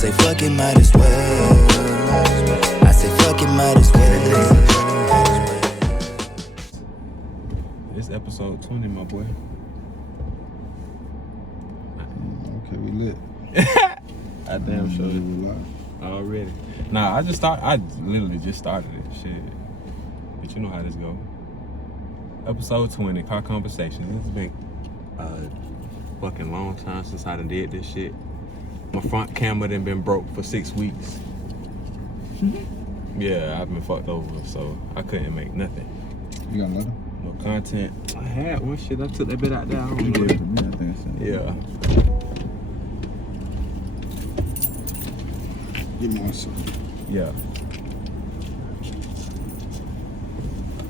say fuck it, might as well. I say fuck it, might as well. It's episode 20, my boy. Okay, we lit. I damn sure already. Nah, I literally just started it. Shit. But you know how this go. Episode 20, Car Conversations. It's been a fucking long time since I done did this shit. My front camera done been broke for 6 weeks. Yeah, I've been fucked over, so I couldn't make nothing. You got another? No content. I had one shit. I took that bit out there. I don't You know. did for me, I think so. Yeah. Give me one second. Yeah.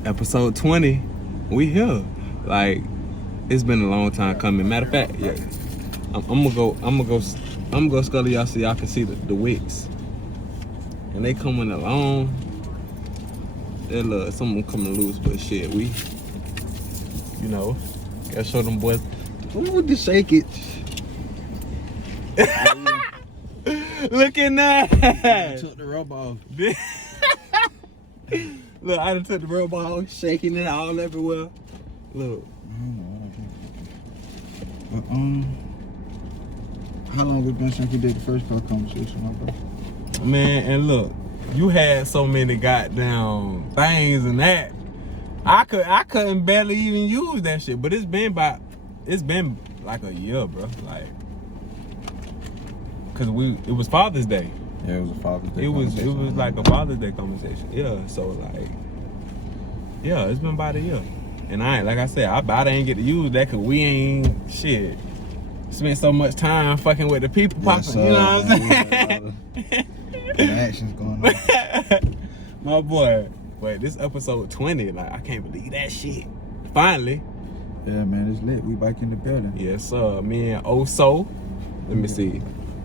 Episode 20. We here. Like, it's been a long time coming. Matter of fact, yeah. I'm gonna go scull y'all so y'all can see the wicks. And they coming along. They look, someone coming loose, but shit, we, you know, gotta show them boys. Ooh, just shake it. Look at that. I took the rubber off. Look, I done took the rubber off, shaking it all everywhere. Look. How long we been since we did the first car conversation, my bro? Man, and look, you had so many goddamn things and that. I couldn't barely even use that shit. But it's been like a year, bro. Like, cause it was Father's Day. Yeah, it was a Father's Day. It was like a Father's Day conversation. Yeah, so like, yeah, it's been about a year. And like I said, I about ain't get to use that cause we ain't shit. Spent so much time fucking with the people popping, you know what I'm saying? Actions going on. My boy. But this episode 20, like, I can't believe that shit. Finally. Yeah, man, it's lit. We back in the building. Yes, sir. Me and Oso. Let me see.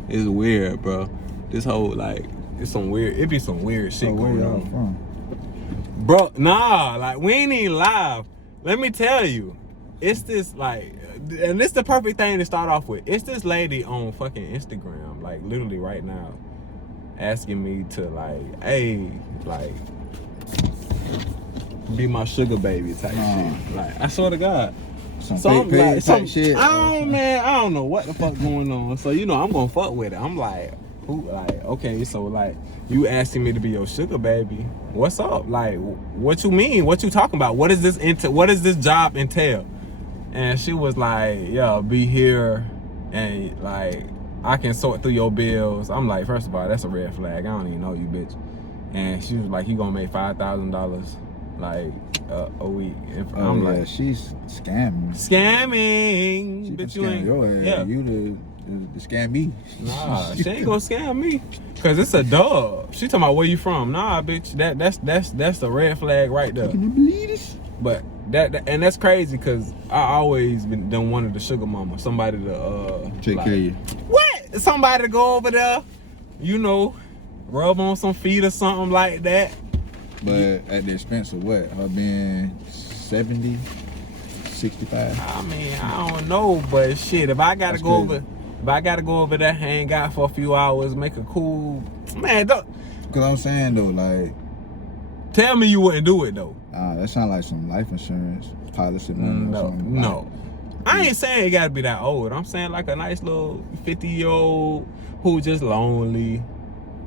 It's weird, bro. This whole, like, it be some weird shit So where going y'all on. from? Bro, nah, like, we ain't even live. Let me tell you. It's this, like, and this the perfect thing to start off with. It's this lady on fucking Instagram, like, literally right now, asking me to, like, hey, like, be my sugar baby type shit. Like, I swear to God. Some Like, type shit. I don't know what the fuck going on. So, you know, I'm gonna fuck with it. I'm like, okay, so like, you asking me to be your sugar baby. What's up? Like, what you mean? What you talking about? What does this job entail? And she was like, yeah, be here and like, I can sort through your bills. I'm like, first of all, that's a red flag. I don't even know you, bitch. And she was like, you gonna make $5,000 like a week. And I'm like, she's scamming. Scamming. She Bitch, can you scam ain't. your ass. Yeah. You the scam me. Nah, she ain't gonna scam me. Cause it's a dub. She talking about where you from. Nah, bitch, that's a red flag right there. Can you believe this? But and that's crazy cause I always done wanted the sugar mama. Somebody to Take like, care of you. What? Somebody to go over there, you know, rub on some feet or something like that. But at the expense of what? Her being 70, 65? I mean, I don't know, but shit, if I gotta go over there, hang out for a few hours, make a cool man, don't Because I'm saying though, like, tell me you wouldn't do it though. that sounds like some life insurance policy money or something. No. I ain't saying it gotta be that old. I'm saying like a nice little 50-year-old who just lonely,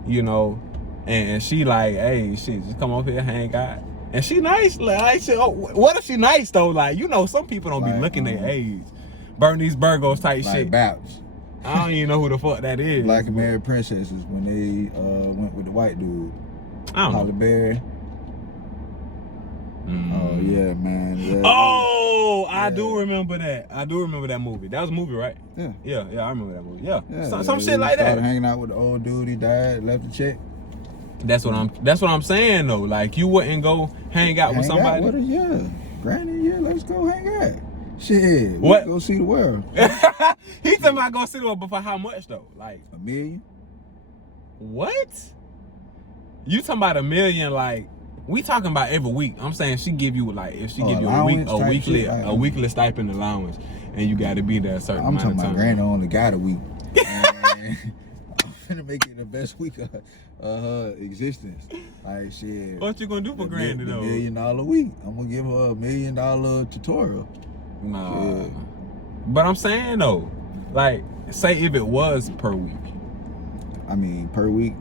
you know, and she like, hey, shit, just come over here, hang out. And she nice, like, shit, what if she nice though? Like, you know, some people don't be Like, looking their age. Bernice Burgos type Like shit. Baps. I don't even know who the fuck that is. Black American Princesses when they went with the white dude. I don't know. Halle Berry. Oh yeah, man. Yeah. Oh, I do remember that. I do remember that movie. That was a movie, right? Yeah. Yeah, I remember that movie. Yeah. Yeah, Some shit like started that. hanging out with the old dude. He died, left the chick. That's what I'm saying though. Like, you wouldn't go hang out with somebody. Out with her, yeah. Granny, yeah, let's go hang out. Shit, What? Go see the world. He talking about go see the world, but for how much though? Like, $1 million? what? You talking about $1 million? Like, we talking about every week. I'm saying she give you like, if she give you a weekly stipend allowance, and you got to be there a certain I'm amount talking of about time. Granny only got a week. finna make it the best week of her existence. Like shit. What you gonna do for Granny the though? $1 million week. I'm gonna give her a $1 million tutorial. Nah. Yeah. But I'm saying though, like, say if it was per week, I mean, per week.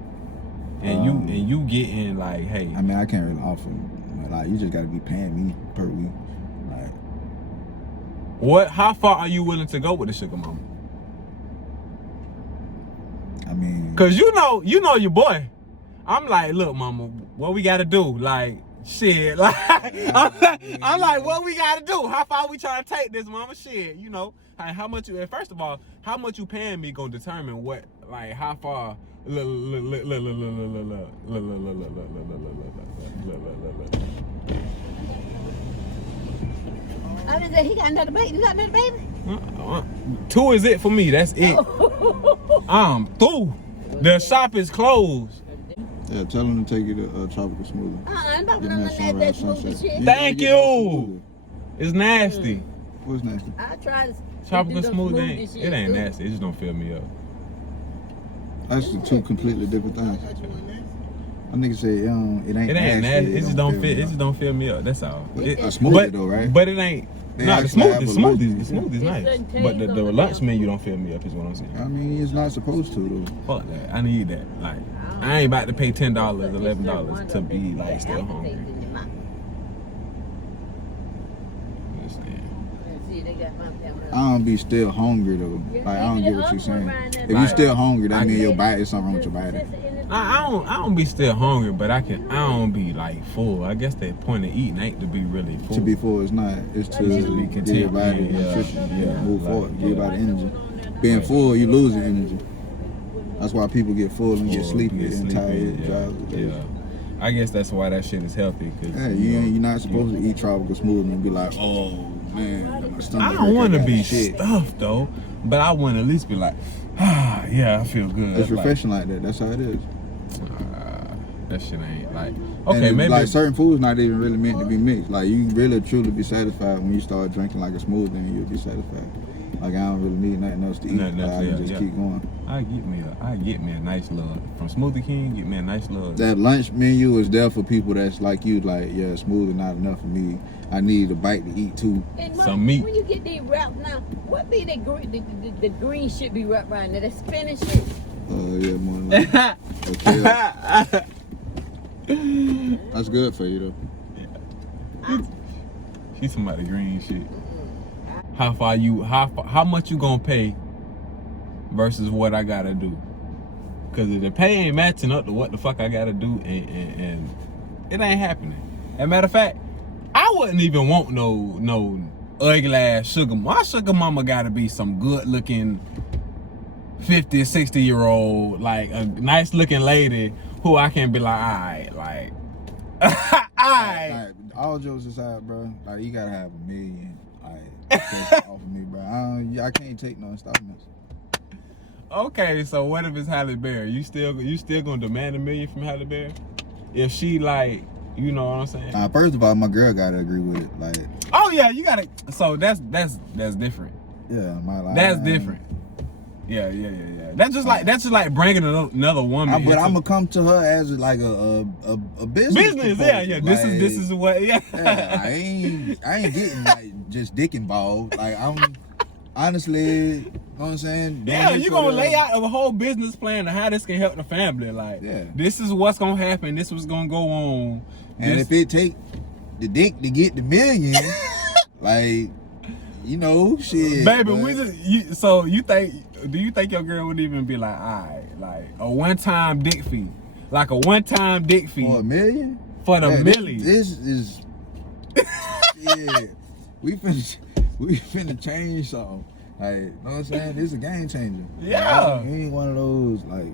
and you getting like, hey, I mean, I can't really offer. Like, you just gotta be paying me per week. Like, what? How far are you willing to go with the sugar mama? I mean, Cause you know your boy. I'm like, look, mama, what we gotta do? Like, shit, like, I'm like, what we gotta do? How far we trying to take this, mama? Shit, you know, like, how much you? And first of all, how much you paying me gonna determine what, like, how far. I didn't say he got another baby. You got another baby? 2 is it for me. That's it. I'm through. The shop is closed. yeah, tell him to take you to Tropical Smoothie. I'm about Give to me know that that Sunrise smoothie Sunset. shit. You Thank gotta get that you. It's nasty. smoothie. What's nasty? I tried to Tropical do the smoothie ain't. shit. It ain't nasty. It just don't fill me up. That's the two completely different things. I nigga say it ain't It ain't nasty. It just don't feel fit. me It just up. don't fill me up. That's all. A It, smoothie though, right? But it ain't. They No, the actually have smoothies. a lunch meat. Smoothie's nice. certain But the taste on lunch the menu don't fill me up. Is what I'm saying. I mean, it's not supposed to though. Fuck that. I need that. Like, I ain't about to pay $10, $11 to be like still hungry. Understand? See, they got my family. I don't be still hungry though. Like I don't get what you're saying. If you Like, still hungry, that I- means your body is something wrong with your body. I don't be still hungry, but I don't be like full. I guess the point of eating ain't to be really full. To be full is not. It's to be give content, your body yeah, nutrition. yeah, Move like, forward. Give your body energy. Being full, you losing energy. That's why people get full and get sleepy and tired. Yeah. I guess that's why that shit is healthy. Cause Yeah, you're not supposed to eat Tropical Smoothie and be like, oh man, my stomach I hurt, don't want to got be shit. stuffed though, but I want to at least be like, yeah, I feel good. It's refreshing like that. That's how it is. That shit ain't like And okay, maybe like certain foods not even really meant to be mixed. Like you really truly be satisfied when you start drinking like a smoothie, and you'll be satisfied. Like I don't really need nothing else to eat. Nothing Like, else, I can yeah, just yeah. keep going. I get me a nice little from Smoothie King. Get me a nice little. That lunch menu is there for people that's like you. Like yeah, smoothie not enough for me. I need a bite to eat too. And Some meat. When you get these wrapped now, what be the green shit be wrapped around there? That spinach shit. Yeah, more than like, okay. That's good for you though. She's somebody green shit. How much you gonna pay versus what I gotta do? Cause if the pay ain't matching up to what the fuck I gotta do, and it ain't happening. As a matter of fact, I wouldn't even want no ugly ass sugar. My sugar mama gotta be some good looking 50, 60-year-old, like a nice looking lady who I can be like, alright, like, alright. Like, all jokes aside, bro. Like you gotta have $1 million. Like off of me, bro. I can't take no installments. Okay, so what if it's Halle Berry? You still gonna demand $1 million from Halle Berry? If she like, you know what I'm saying? First of all, my girl gotta agree with it. Like, Oh yeah, you gotta. So that's different. yeah, my life. That's different. Yeah. That's just like bringing another woman. But I'm gonna come to her as like a business. business. Yeah. This is what. Yeah. Yeah, I ain't getting like just dick involved. Like I'm honestly, you know what I'm saying? Doing Yeah, this you're for gonna the- lay out a whole business plan of how this can help the family. Like, Yeah. this is what's gonna happen. This was gonna go on. And This- if it take the dick to get the million, like, you know, shit. baby, but- do you think your girl would even be like, alright, like a one-time dick fee, like a one-time dick fee for $1 million? for the Yeah, millie? This is yeah. We finna change something. Like, you know what I'm saying? This is a game changer. Yeah. Like, we ain't one of those like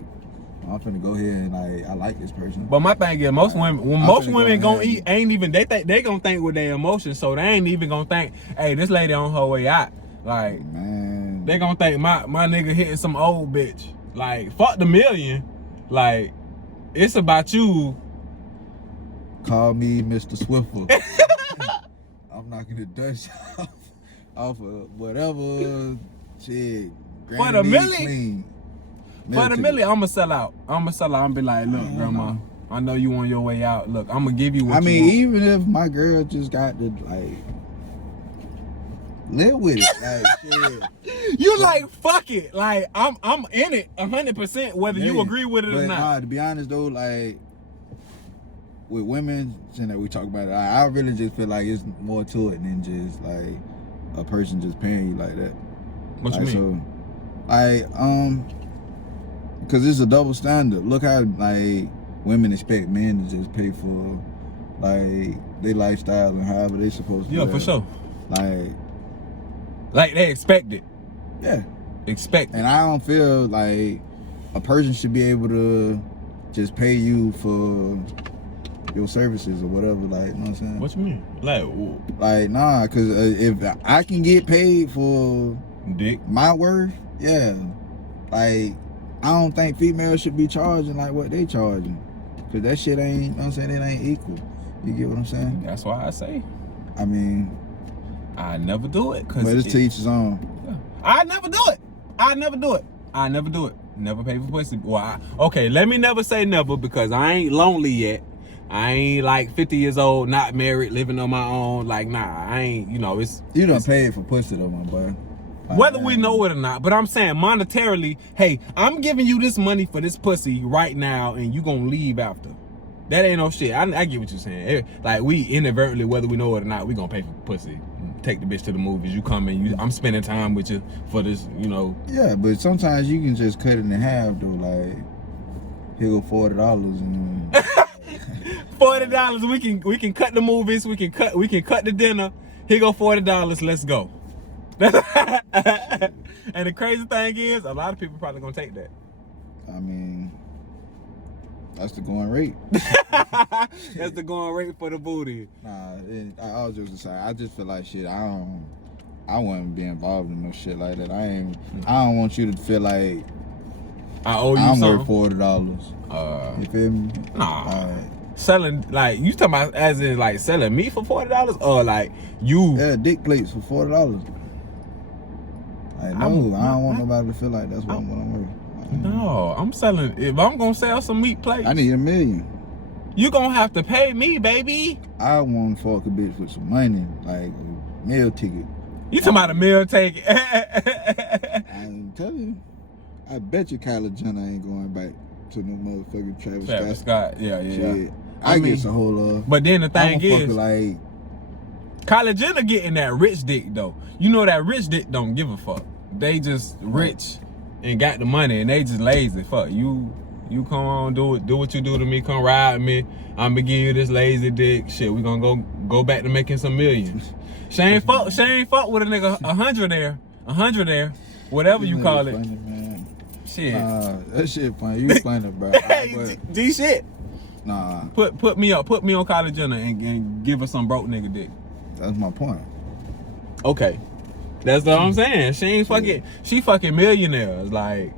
I'm finna go here and like I like this person. But my thing is, most women, when I'm most finna go women gonna ahead. eat, ain't even they gonna think with their emotions, so they ain't even gonna think, hey, this lady on her way out. Like, Man, they gonna think my nigga hitting some old bitch. Like, fuck the $1 million. Like, it's about you. call me Mr. Swiffer. I'm knocking the dust off of whatever shit. For the Granny millie? clean. For the milli, I'ma sell out. I'm be like, look, grandma, I know you on your way out. Look, I'm gonna give you what I you mean, want. even if my girl just got to like live with it, like shit. You like fuck it. Like I'm in it 100% whether you Yeah. agree with it or But not. nah, to be honest though, like with women, and that we talk about it, I really just feel like it's more to it than just like a person just paying you like that. What you Like, mean? So, because it's a double standard. Look how like women expect men to just pay for like their lifestyle and however they supposed to. Yeah, live. for sure. Like, They expect it. yeah. Expect it. And I don't feel like a person should be able to just pay you for your services or whatever. Like, you know what I'm saying? What you mean? Like Like, nah, because if I can get paid for dick? my worth, yeah. Like, I don't think females should be charging like what they charging. Because that shit ain't, you know what I'm saying, it ain't equal. You get what I'm saying? That's why I say I mean, I never do it. Cause but it's to each his own. I never do it. I never do it. Never pay for pussy. Well, okay, let me never say never because I ain't lonely yet. I ain't like 50 years old, not married, living on my own. Like, nah, I ain't, you know, it's... You done paid for pussy though, my boy. Like, Whether we know it or not, but I'm saying monetarily, hey, I'm giving you this money for this pussy right now and you gonna leave after. That ain't no shit. I get what you're saying. Like, we inadvertently, whether we know it or not, we gonna pay for pussy. Take the bitch to the movies. You come in, I'm spending time with you for this, you know. Yeah, but sometimes you can just cut it in half though. Like, here go $40 and $40. We can cut the movies. We can cut the dinner. Here go $40. Let's go. And the crazy thing is, a lot of people probably gonna take that. I mean, that's the going rate. That's the going rate for the booty. Nah, I was just saying, I just feel like shit. I wouldn't be involved in no shit like that. I don't want you to feel like I owe you I'm something. worth $40. You feel me? Nah. Alright. Selling, like, you talking about as in like selling me for $40 or like you? Yeah, dick plates for $40. Like, no, I don't want nobody to feel like that's what I'm worth. No, I'm selling. If I'm gonna sell some meat plates, I need $1 million. you gonna have to pay me, baby. I want to fuck a bitch with some money, like a meal ticket. You talking about a meal ticket? I'm telling you, I bet you Kylie Jenner ain't going back to no motherfucking Travis Travis Scott. Scott, yeah. Shit. I I mean, get some whole love. But then the thing I'm a fucker is, like, Kylie Jenner getting that rich dick though. You know that rich dick don't give a fuck. They just rich and got the money and they just lazy. Fuck you. You come on, do what you do to me. Come ride with me. I'm gonna give you this lazy dick. Shit, we gonna go back to making some millions. She ain't fuck with a nigga 100 there, whatever you call it. funny, man. Shit. That shit funny. You funny, bro. Hey, But, D shit. nah, Put me on Kylie Jenner and give her some broke nigga dick. that's my point. Okay. That's what I'm saying. She ain't fucking, she fucking millionaires. Like,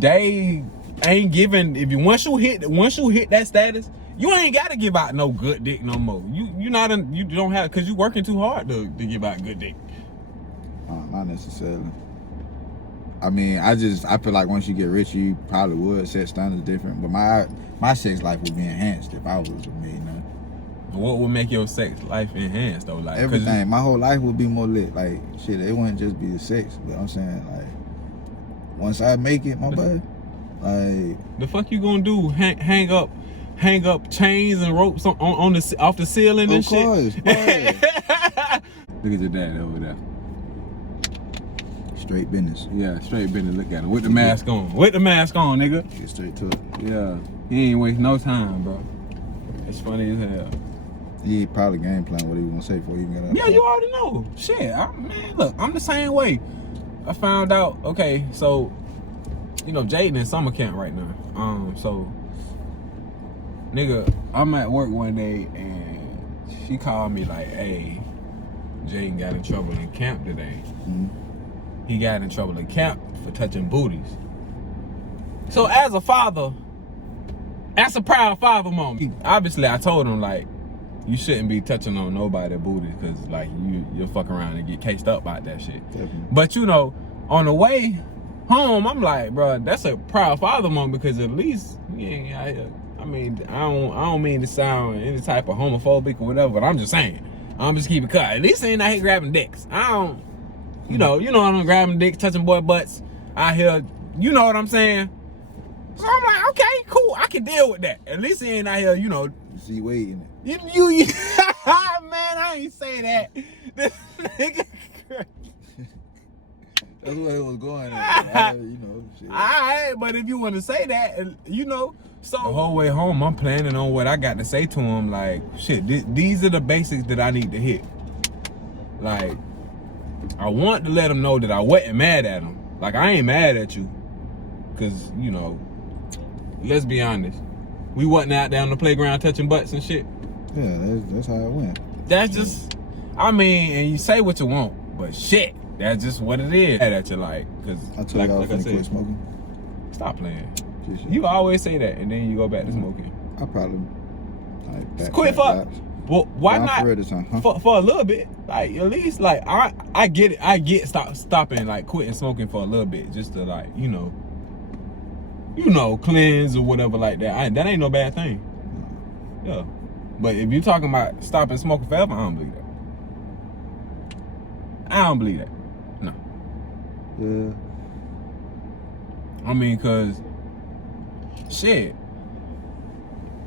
they ain't giving, once you hit that status, you ain't gotta give out no good dick no more. You don't have, cause you working too hard to give out good dick. Not necessarily. I mean, I feel like once you get rich, you probably would set standards different. But my sex life would be enhanced if I was a millionaire. What would make your sex life enhanced though? Like Everything. My whole life would be more lit. Like, shit, it wouldn't just be the sex. But I'm saying, like, once I make it, my boy, like, the fuck you gonna do? Hang up chains and ropes on off the ceiling and shit. Of course. Look at your dad over there. Straight business. Yeah, straight business. Look at him with the mask on. With the mask on, nigga. Get straight to it. Yeah, he ain't waste no time, bro. It's funny as hell. He probably game plan what he gonna say before you even get out. Yeah, you already know. Shit, man, look, I'm the same way. I found out. Okay, so you know, Jaden in summer camp right now. So nigga, I'm at work one day and she called me like, "Hey, Jaden got in trouble in camp today." Mhm. He got in trouble in camp for touching booties. So as a father, that's a proud father moment. Obviously, I told him like, you shouldn't be touching on nobody's booties because like you'll fuck around and get cased up about that shit. Definitely. But you know, on the way, home, I'm like, bro, that's a proud father moment because at least he ain't out here. I mean, I don't mean to sound any type of homophobic or whatever, but I'm just saying. I'm just keep it cut. At least he ain't out here grabbing dicks. I don't, you know I'm grabbing dicks, touching boy butts out here. You know what I'm saying? So I'm like, okay, cool. I can deal with that. At least he ain't out here, You see Wade in it. You man, I ain't say that. This nigga. That's where it was going at. Shit. Alright, but if you want to say that, so the whole way home, I'm planning on what I got to say to him. Like, shit, these are the basics that I need to hit. Like, I want to let him know that I wasn't mad at him. Like, I ain't mad at you. Because, let's be honest. We wasn't out there on the playground touching butts and shit. Yeah, that's how it went. That's just, and you say what you want, but shit, that's just what it is. Mad at you, like, because I told y'all to quit smoking. Stop playing. Shit. You always say that, and then you go back to smoking. I probably Quit fuck. Well, why not? For, this time, huh? for a little bit, like at least, like I get it. I get stopping, like quitting smoking for a little bit, just to like cleanse or whatever like that. That ain't no bad thing. Yeah, but if you're talking about stopping smoking forever, I don't believe that. I don't believe that. No. Yeah. I mean, cause shit,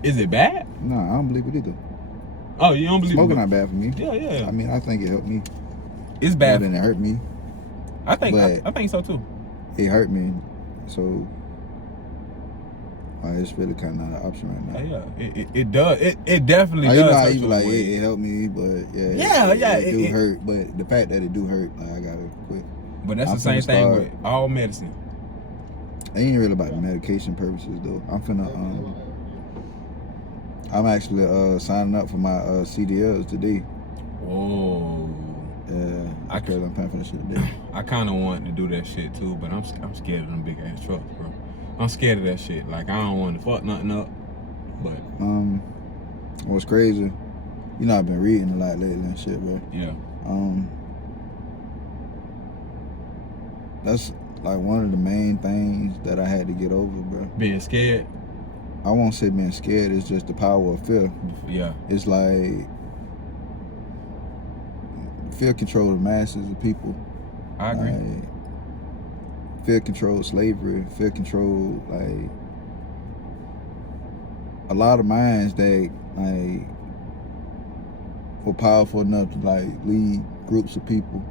is it bad? No, I don't believe it either. Oh, you don't believe smoking it? not bad for me. Yeah. I mean, I think it helped me. It's bad. More than it hurt me. I think so too. It hurt me, so it's really kind of an option right now. Yeah, it does. It definitely does. You know how you like it helped me, but it do hurt. But the fact that it do hurt, like I gotta quit. But that's the same thing with all medicine. It ain't really about the medication purposes though. I'm actually signing up for my CDLs today. Whoa. Yeah, I'm paying for that shit today. I kind of want to do that shit too, but I'm scared of them big ass trucks, bro. I'm scared of that shit. Like, I don't want to fuck nothing up. But what's crazy, I've been reading a lot lately and shit, bro. Yeah. That's like one of the main things that I had to get over, bro. Being scared. I won't say being scared. It's just the power of fear. Yeah. It's like fear control the masses of people. I agree. Like, fear control slavery. Fear control like a lot of minds that like were powerful enough to like lead groups of people.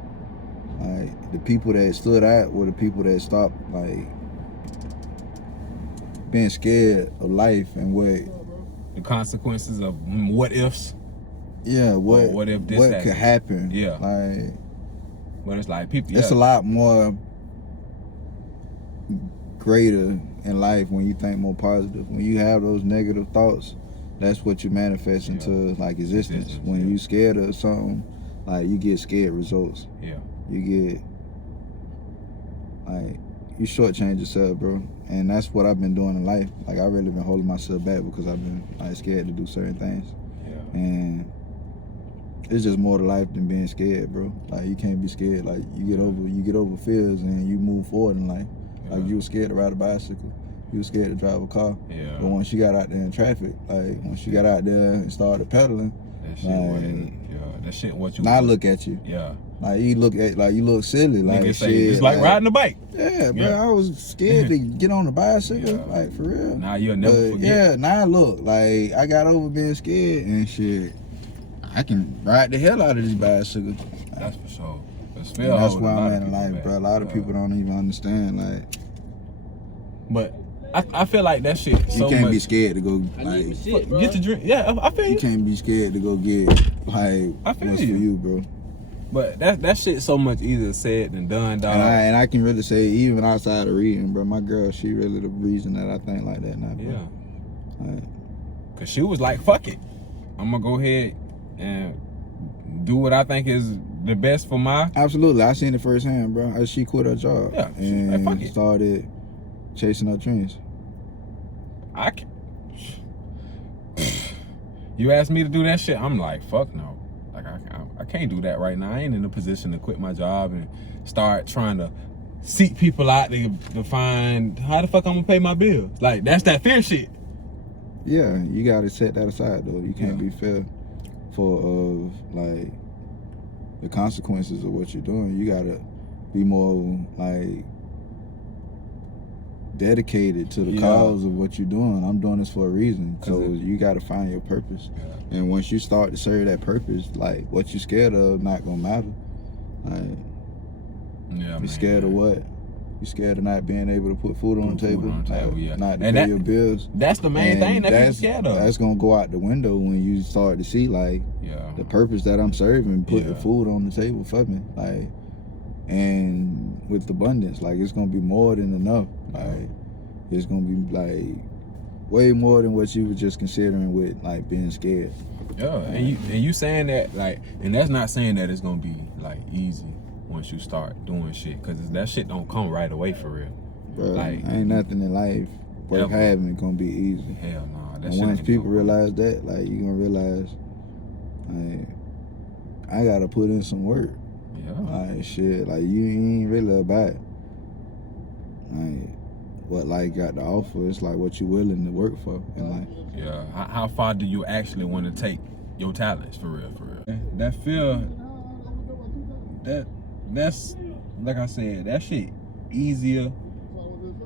Like the people that stood out were the people that stopped like being scared of life and what the consequences of what ifs. Yeah, what if this what could happen? Yeah, like, but it's like people. It's a lot more greater in life when you think more positive. When you have those negative thoughts, that's what you manifest into like existence. When you scared of something, like you get scared results. Yeah, you get like you shortchange yourself, bro. And that's what I've been doing in life. Like I really been holding myself back because I've been like scared to do certain things. Yeah. And it's just more to life than being scared, bro. Like you can't be scared. Like you get over fears and you move forward in life. Yeah. Like you were scared to ride a bicycle. You were scared to drive a car. Yeah. But once you got out there in traffic, like once you got out there and started pedaling, that shit that shit what you now look at you. Yeah. Like you look silly. Like shit. It's like riding a bike. Yeah, bro. I was scared to get on the bicycle, like for real. Now you'll never forget. Yeah, now look, like I got over being scared and shit. I can ride the hell out of this bicycle. That's for sure. That's where I'm at in life, bro. A lot of people don't even understand, like. But I feel like that shit. You can't be scared to go like get the drink. Yeah, I feel you. You can't be scared to go get like what's for you, bro. But that shit so much easier said than done, dog. And I can really say, even outside of reading, bro, my girl, she really the reason that I think like that now, bro. Yeah. Like, cause she was like, fuck it. I'm gonna go ahead and do what I think is the best for my. Absolutely. I seen it firsthand, bro. She quit her job. Yeah. And like, fuck it. Started chasing her dreams. You asked me to do that shit, I'm like, fuck no. Like I can't do that right now. I ain't in a position to quit my job and start trying to seek people out to find how the fuck I'm gonna pay my bills. Like that's that fear shit. Yeah, you gotta set that aside though. You can't Yeah. be fearful of like the consequences of what you're doing. You gotta be more like dedicated to the Yeah. cause of what you're doing. I'm doing this for a reason. So 'Cause you gotta find your purpose. Yeah. And once you start to serve that purpose, like what you scared of not gonna matter. Like Yeah, you scared of what? You scared of not being able to put food on the Put food table, on the table, like, yeah. not to And pay that- your bills. That's the main And thing that people that's scared of. That's gonna go out the window when you start to see like Yeah. the purpose that I'm serving, putting Yeah. food on the table for me, like, and with abundance, like it's gonna be more than enough. Like it's gonna be like way more than what you were just considering with like being scared. Yeah, and you saying that like, and that's not saying that it's gonna be like easy once you start doing shit, cause that shit don't come right away for real. Bro, Like, ain't nothing in life worth Ever. having gonna be easy. Hell no, that And shit once ain't people gonna- realize that, like you gonna realize, like, I gotta put in some work. Yeah. Like shit, like you ain't really about like what like got to offer. It's like what you willing to work for in life. Yeah. How far do you actually want to take your talents for real? That feel that's like I said, that shit easier.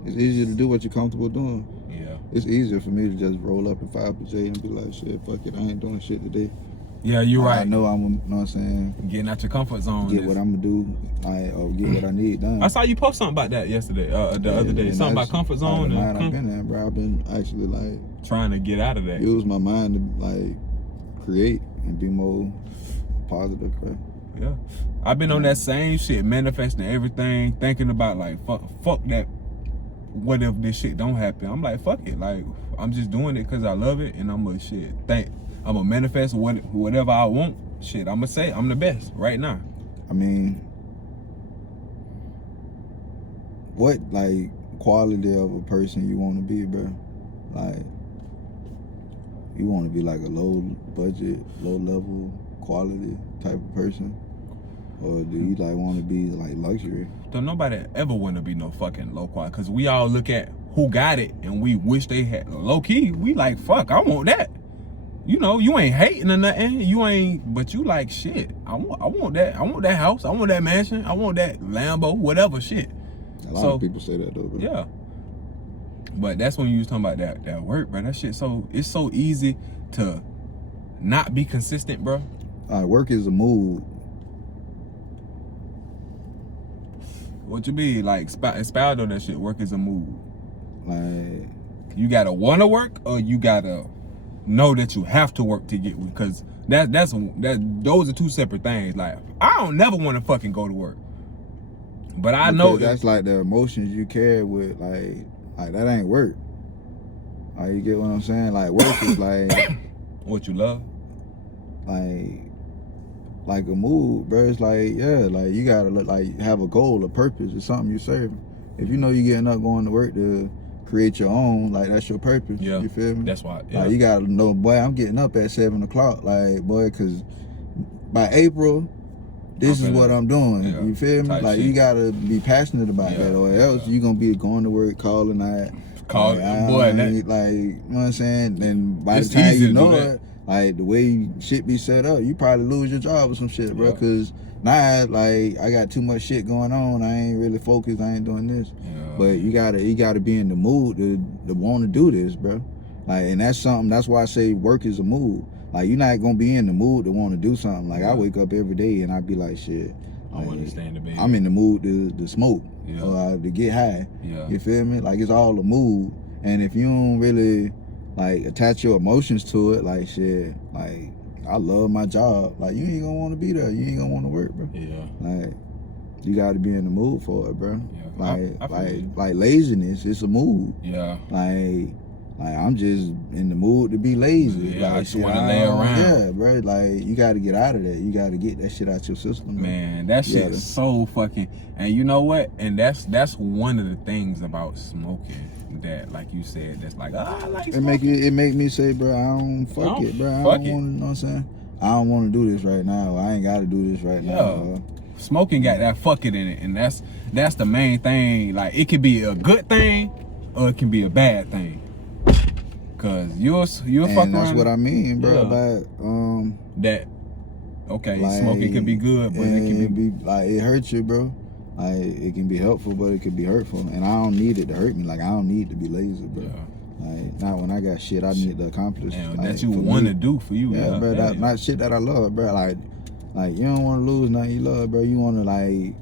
It's easier to do what you're comfortable doing. Yeah. It's easier for me to just roll up in 5 J and be like, shit, fuck it, I ain't doing shit today. Yeah, you're I right. know I'm, you know what I'm saying, Getting out your comfort zone. get what I'm gonna do, or get what I need done. I saw you post something about that yesterday, the other day. And Something about that's comfort zone the mind I've and been in, bro. I've been actually like trying to get out of that. use my mind to like create and be more positive, bro. Yeah, I've been on that same shit, manifesting everything, thinking about like fuck that. What if this shit don't happen? I'm like, fuck it. Like I'm just doing it because I love it, and I'm gonna I'm gonna manifest whatever I want. Shit, I'm gonna say I'm the best right now. I mean, what like quality of a person you want to be, bro? Like, you want to be like a low budget, low level quality type of person, or do you like want to be like luxury? Don't nobody ever want to be no fucking low quality, because we all look at who got it and we wish they had. Low key, we like, fuck, I want that. You know, you ain't hating or nothing. You ain't, but you like, shit, I want that. I want that house. I want that mansion. I want that Lambo, whatever shit. A lot of people say that though, bro. Yeah. But that's when you was talking about that work, bro. That shit, it's so easy to not be consistent, bro. Work is a mood. What you mean? Like, expound on that shit. Work is a mood. Like, You gotta wanna work, or you gotta know that you have to work to get, because those are two separate things. Like, I don't never want to fucking go to work, but I know that's like the emotions you carry with like that ain't work. Like, you get what I'm saying? Like, work is like what you love. like a mood, bro. It's like, yeah, like you gotta look like have a goal, a purpose. It's something you serving. If you know you're getting up going to work to create your own, like that's your purpose. Yeah, you feel me? That's why. Yeah. Like, you gotta know, boy, I'm getting up at 7 o'clock. Like, boy, cause by April, this is what I'm doing. Yeah, You feel me? type Like, shit. you gotta be passionate about Yeah, that, or else you gonna be going to work calling out. Call like, boy, I that, ain't, like, you know what I'm saying? And by It's the time easy you to know do that. it, like the way shit be set up, you probably lose your job or some shit, bro. Yeah. Cause now, like, I got too much shit going on. I ain't really focused. I ain't doing this. yeah. But you gotta be in the mood to want to do this, bro. Like, and that's something. That's why I say work is a mood. Like, you're not gonna be in the mood to want to do something. Like, I wake up every day and I be like, shit. I Like, understand the baby. I'm in the mood to smoke Yeah. or to get high. Yeah. You feel me? Like, it's all a mood. And if you don't really like attach your emotions to it, like, shit, like, I love my job. Like, you ain't gonna want to be there. You ain't gonna want to work, bro. Yeah. Like, you got to be in the mood for it, bro. Yeah. Like, I feel you. like laziness, it's a mood. Yeah. Like I'm just in the mood to be lazy. Yeah, like, I just shit, wanna lay around. Yeah, bro. Like, you got to get out of that. You got to get that shit out your system. Man, that shit Yeah. is so fucking. And you know what? And that's one of the things about smoking that, like you said, that's like, I like smoking. It make me say, bro, I don't fuck I don't it, bro. I fuck don't it. want, you know what I'm saying? I don't want to do this right now. I ain't got to do this right now. smoking got that fuck it in it, and that's the main thing. Like, it could be a good thing or it can be a bad thing. Cause you'll fuck And that's around. what I mean, bro. Yeah. About That okay, like, smoking can be good, but it can be like it hurts you, bro. Like it can be helpful, but it can be hurtful. And I don't need it to hurt me. Like I don't need to be lazy, bro. yeah. Like not when I got shit I need to accomplish. And like, that you for want me. to do for you. Yeah, bro. That, not shit that I love, bro. Like you don't want to lose nothing you love, bro. You want to like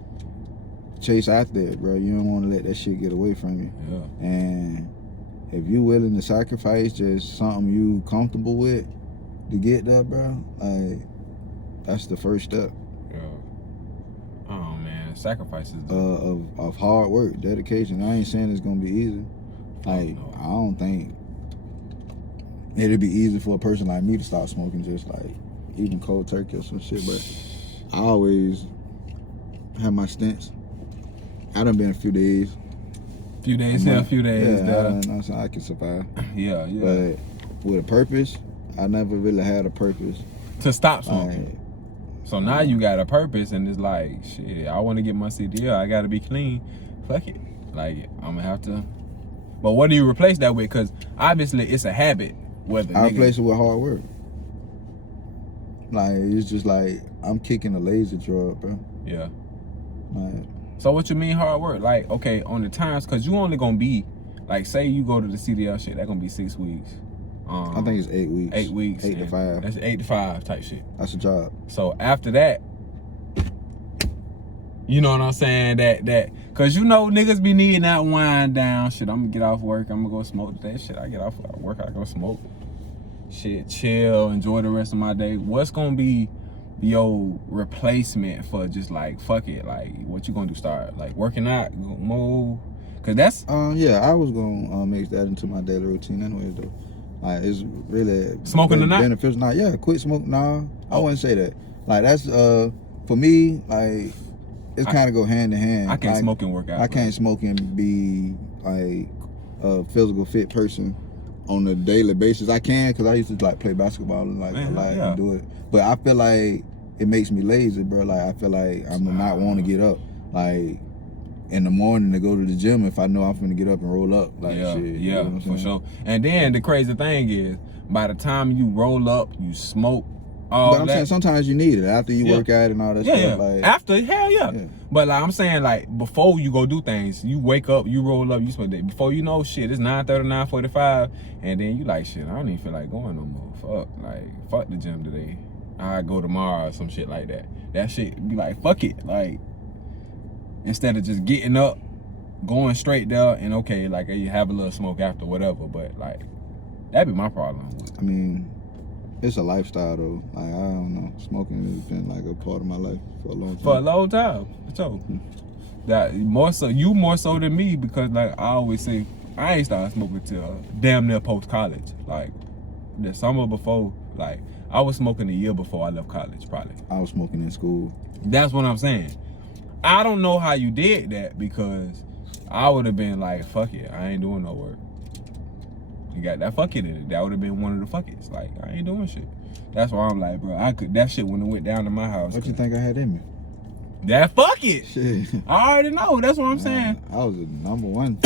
chase after it, bro. You don't want to let that shit get away from you. Yeah. And if you willing to sacrifice just something you comfortable with to get there, bro, like that's the first step Yeah. Oh man, sacrifices. of hard work, dedication. I ain't saying it's gonna be easy. Like no. I don't think it'd be easy for a person like me to stop smoking, just like eating cold turkey or some shit. But I always have my stints. I done been a few days. Few days here, a few days Yeah, there. I can survive. Yeah. But with a purpose, I never really had a purpose. To stop smoking. Like, So now you got a purpose, and it's like, shit, I want to get my CDL. I got to be clean. Fuck it. Like, I'm going to have to. But what do you replace that with? Because obviously it's a habit. Whether I replace it with hard work. Like, it's just like, I'm kicking a lazy drug, bro. Yeah. Like, So what you mean hard work? Like, okay, on the times, because you only going to be, like, say you go to the CDL shit, that's going to be 6 weeks. I think it's 8 weeks. 8 weeks. 8 to 5. That's 8 to 5 type shit. That's a job. So after that, you know what I'm saying? That cause you know niggas be needing that wind down. Shit, I'm gonna get off work. I'm gonna go smoke today. Shit, I get off work. I go smoke. Shit, chill, enjoy the rest of my day. What's gonna be your replacement for just like fuck it? Like what you gonna do? Start like working out, move? Cause that's Yeah, I was gonna mix that into my daily routine anyway, though. Like, it's really Smoking the night? beneficial. Nah, yeah, quit smoking. Nah, I wouldn't say that. Like, that's for me. Like, it's kind of go hand in hand. I can't like, smoke and work out. I can't smoke and be like a physical fit person on a daily basis. I can because I used to like play basketball and like a lot and do it. But I feel like it makes me lazy, bro. Like I feel like I'm not want to get up like in the morning to go to the gym if I know I'm finna get up and roll up. Like yeah, shit. yeah, You know what I'm for saying? sure. And then the crazy thing is, by the time you roll up, you smoke. All But I'm that. saying sometimes you need it after you Yeah. work out and all that Yeah, stuff. yeah. Like After, hell yeah. Yeah. But like I'm saying, like before you go do things, you wake up, you roll up, you smoke that. Before you know, shit, it's 9:30, 9:45, and then you like, shit, I don't even feel like going no more. Fuck the gym today. I go tomorrow or some shit like that. That shit be like, fuck it. Like instead of just getting up, going straight there, and okay, like you have a little smoke after, whatever. But like that'd be my problem. I mean, it's a lifestyle though. Like I don't know, smoking has been like a part of my life for a long time. For a long time. So that more so than me, because like I always say, I ain't started smoking till damn near post college. Like the summer before, like I was smoking a year before I left college, probably. I was smoking in school. That's what I'm saying. I don't know how you did that, because I would have been like, fuck it, I ain't doing no work. You got that fuck it in it. That would have been one of the fuck it's. Like, I ain't doing shit. That's why I'm like, bro, that shit wouldn't have went down to my house. What you think I had in me? That fuck it. Shit. I already know. That's what I'm saying. I was a number one.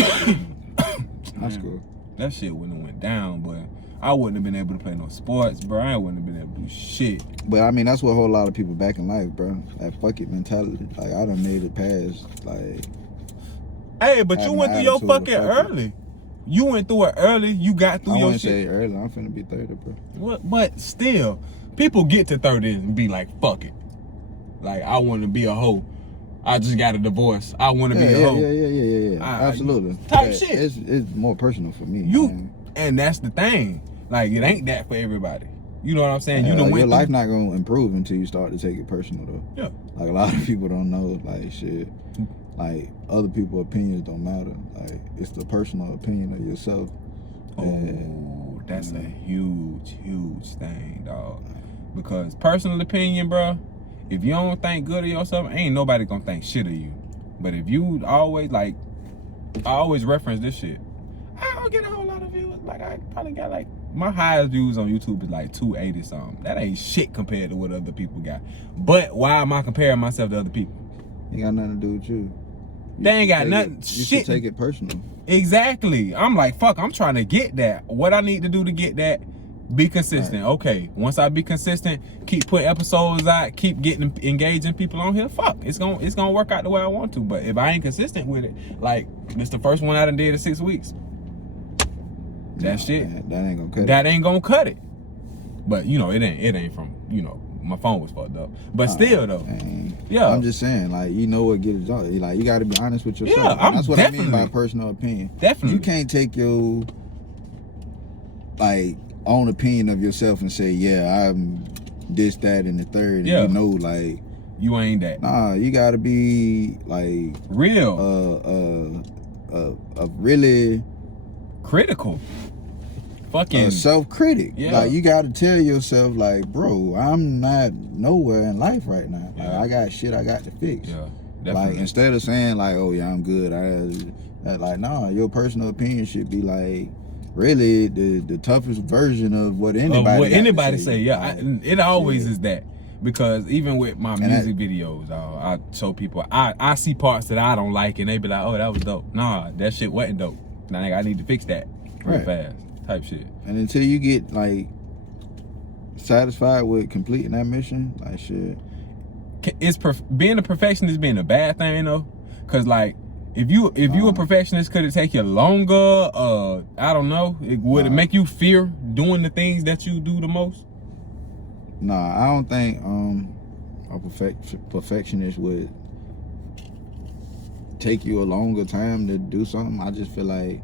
That's cool. That shit wouldn't have went down, but I wouldn't have been able to play no sports, bro. I wouldn't have been able to do shit. But I mean, that's what a whole lot of people back in life, bro. That fuck it mentality. Like I done made it past. Like Hey, but you went through your attitude of fucking fuck it. early. You went through it early. You got through I your wouldn't shit. say early. I'm finna be 30, bro. What? But still, people get to 30 and be like, fuck it. Like, I want to be a hoe. I just got a divorce. I want to be a hoe. Yeah. Absolutely. Type Yeah, shit. It's more personal for me. man. And that's the thing. Like, it ain't that for everybody. You know what I'm saying? Yeah, You done like, went your through- life not gonna improve until you start to take it personal, though. Yeah. Like a lot of people don't know, like shit. Like other people's opinions don't matter. Like it's the personal opinion of yourself. Oh, that's a huge thing, dog. Because personal opinion, bro, if you don't think good of yourself, ain't nobody gonna think shit of you. But if you always, like, I always reference this shit. don't get a whole lot of views. Like I probably got like my highest views on YouTube is like 280 something. That ain't shit compared to what other people got. But why am I comparing myself to other people? Ain't got nothing to do with you. They ain't got nothing. You Shit. should take it personal. Exactly. I'm like, fuck, I'm trying to get that. What I need to do to get that, be consistent. Right. Okay, once I be consistent, keep putting episodes out, keep getting engaging people on here, fuck, it's gonna work out the way I want to. But if I ain't consistent with it, like, this the first one I done did in 6 weeks. That shit. Man, that ain't gonna cut it. That ain't gonna cut it. But, you know, it ain't from, you know, my phone was fucked up. But still, though. Man. Yeah. I'm just saying, like, you know what get it done. Like, you got to be honest with yourself. Yeah, And that's what I mean by definitely. personal opinion. Definitely. You can't take your, like, own opinion of yourself and say, yeah, I'm this, that, and the third. And Yeah. you know, like, You ain't that. nah, you got to be, like, Real. really Critical. Fucking. self-critic. Yeah. Like, you got to tell yourself, like, bro, I'm not nowhere in life right now. Like, Yeah. I got shit I got to fix. Yeah. Like, Definitely. instead of saying, like, oh, yeah, I'm good, like, nah, your personal opinion should be, like, really the toughest version of what anybody What got to anybody say, yeah. Like, It always shit. is that. Because even with my And music videos, I show people, I see parts that I don't like and they be like, oh, that was dope. Nah, that shit wasn't dope. Now I need to fix that real Right. fast type shit. And until you get, like, satisfied with completing that mission, like, shit. Being a perfectionist being a bad thing, though? Because, like, if you a perfectionist, could it take you longer? I don't know. Would it make you fear doing the things that you do the most? Nah, I don't think a perfectionist would take you a longer time to do something. I just feel like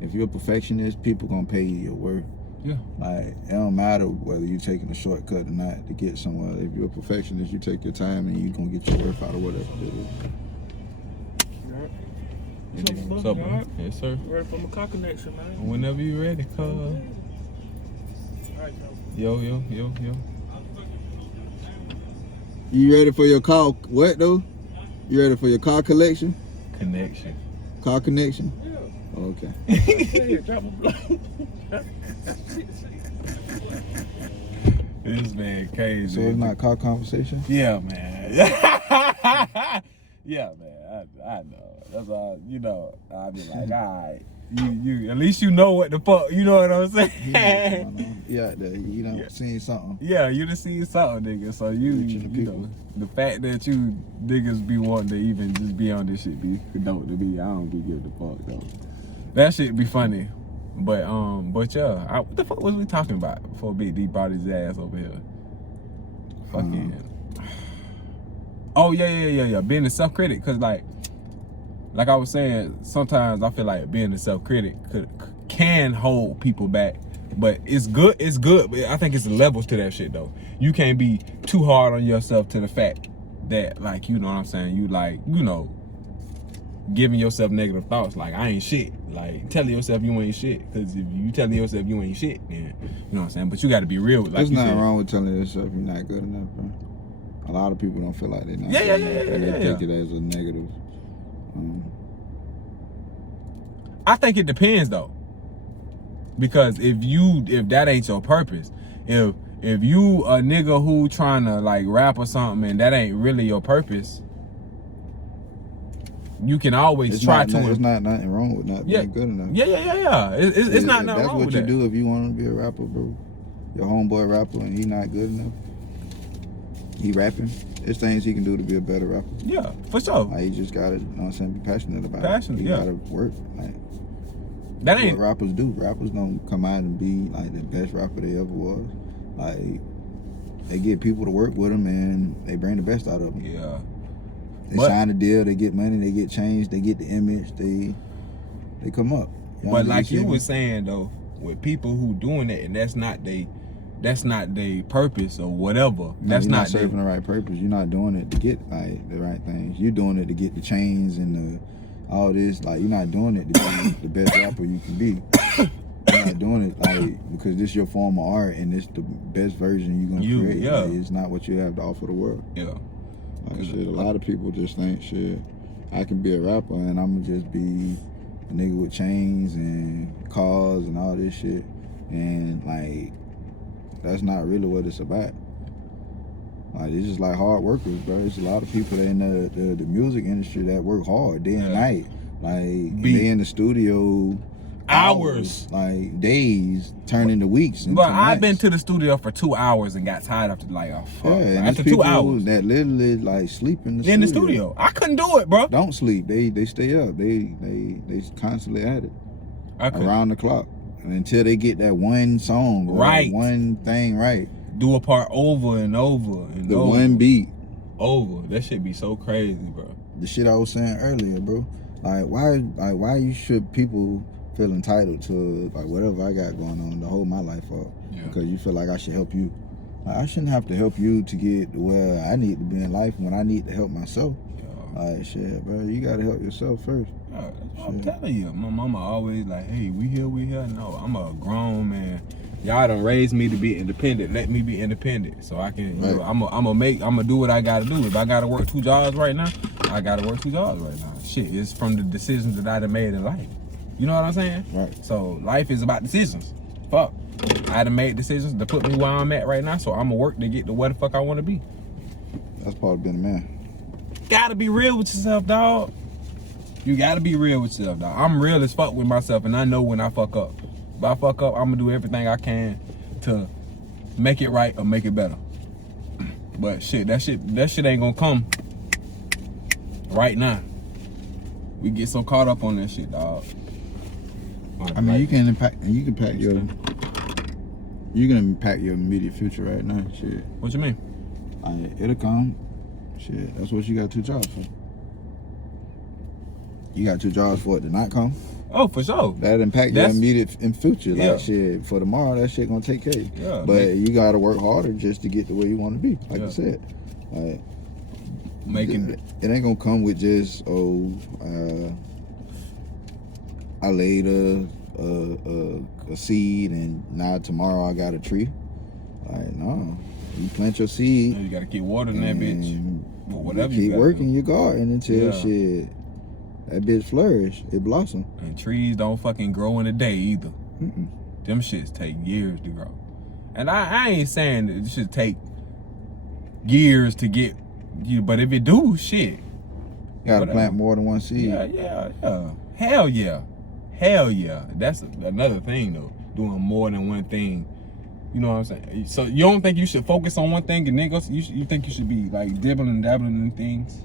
if you're a perfectionist, people gonna pay you your worth. Yeah. Like, it don't matter whether you're taking a shortcut or not to get somewhere. If you're a perfectionist, you take your time and you gonna get your worth out of whatever it is. What's up, man? Yes, sir. Ready for my car connection, man. Whenever you ready, cuz. All right, Yo. You ready for your car? What though? You ready for your car collection? Connection. Car connection? Yeah. Okay. Here, drop a block. This man crazy. So it's not car conversation? Yeah, man. Yeah, man. I know. That's all. You know, I be like, all right. You at least you know what the fuck. You know what I'm saying? Yeah, you done seen something. Yeah, you done seen something, nigga. So you know, the fact that you niggas be wanting to even just be on this shit be dope to me. I don't be giving a fuck though. That shit be funny. But yeah, what the fuck was we talking about before Big D brought his ass over here? Fucking. Oh yeah. Being a self-critic, cause like I was saying, sometimes I feel like being a self-critic can hold people back. But it's good. But I think it's levels to that shit though. You can't be too hard on yourself to the fact that, like, you know what I'm saying, you like, you know, giving yourself negative thoughts like I ain't shit. Like telling yourself you ain't shit. Cause if you telling yourself you ain't shit, then you know what I'm saying. But you gotta be real. Like There's you nothing said. wrong with telling yourself you're not good enough, bro. A lot of people don't feel like they're not Yeah, good enough, and they take it as a negative. I think it depends though. Because if that ain't your purpose, if you a nigga who trying to like rap or something and that ain't really your purpose, you can always try to. There's not nothing wrong with not being good enough. Yeah. It's not nothing wrong with that. That's what you do if you want to be a rapper, bro. Your homeboy rapper and he not good enough. He rapping. There's things he can do to be a better rapper. Yeah, for sure. Like, you just gotta, you know what I'm saying, be passionate about Passionate, it. You yeah. gotta work. Like, That what ain't. rappers do. Rappers don't come out and be like the best rapper they ever was. Like, they get people to work with them and they bring the best out of them. Yeah. They sign a deal, they get money, they get changed, they get the image, they come up. You know But what like I'm you saying? was saying though, with people who doing it and that's not they purpose or whatever. That's you're not they, serving the right purpose. You're not doing it to get like the right things. You're doing it to get the chains and all this. Like, you're not doing it to be the best rapper you can be. You're not doing it like because this is your form of art and it's the best version you're gonna create. Yeah. Like, it's not what you have to offer the world. Yeah. Like, shit, a lot of people just think, shit, I can be a rapper and I'm gonna just be, you nigga with chains and cars and all this shit, and like that's not really what it's about. Like it's just like hard workers, bro. There's a lot of people that in the music industry that work hard day and night. Like they in the studio hours, like days turn into weeks. But I've been to the studio for 2 hours and got tired after like fuck. And After there's 2 hours that literally like sleep in the in studio. the studio. I couldn't do it, bro. Don't sleep. They stay up. They constantly at it around the clock until they get that one song right, one thing right. Do a part over and over and the over. One beat over. That shit be so crazy, bro. The shit I was saying earlier, bro. Like why you should people feel entitled to like whatever I got going on to hold my life up? Yeah. Because you feel like I should help you. Like, I shouldn't have to help you to get to where I need to be in life when I need to help myself. Yeah. Like shit, bro. You gotta help yourself first. Yeah, that's what I'm telling you. My mama always like, hey, we here. No, I'm a grown man. Y'all done raised me to be independent. Let me be independent, so I can. You know, I'm gonna do what I gotta do. If I gotta work 2 jobs right now, I gotta work 2 jobs right now. Shit, it's from the decisions that I done made in life. You know what I'm saying? Right. So life is about decisions. Fuck. I done made decisions to put me where I'm at right now, so I'm gonna work to get to where the fuck I want to be. That's part of being a man. Gotta be real with yourself, dog. You gotta be real with yourself, dog. I'm real as fuck with myself, and I know when I fuck up. If I fuck up, I'm gonna do everything I can to make it right or make it better. But shit, that shit ain't gonna come right now. We get so caught up on that shit, dog. I mean, you can impact your immediate future right now. Shit. What you mean? It'll come. Shit, that's what you got 2 jobs for. You got 2 jobs for it to not come. Oh, for sure. That impact your immediate and future. Like Yeah. shit, for tomorrow, that shit gonna take care of you. Yeah, but man. you gotta work harder just to get to where you want to be. Like Yeah. I said, like Making it ain't gonna come with just I laid a seed and now tomorrow I got a tree. Like no, you plant your seed. you gotta keep watering that bitch. and Or whatever you you keep gotta working do. your garden until Yeah. shit that bitch flourish. It blossom. And trees don't fucking grow in a day either. Mm-mm. Them shits take years to grow. And I ain't saying that it should take years to get you, but if it do, shit. You gotta Whatever. plant more than one seed. Yeah. Hell yeah. That's another thing though. Doing more than one thing. You know what I'm saying? So you don't think you should focus on one thing and niggas? You think you should be like dibbling and dabbling in things?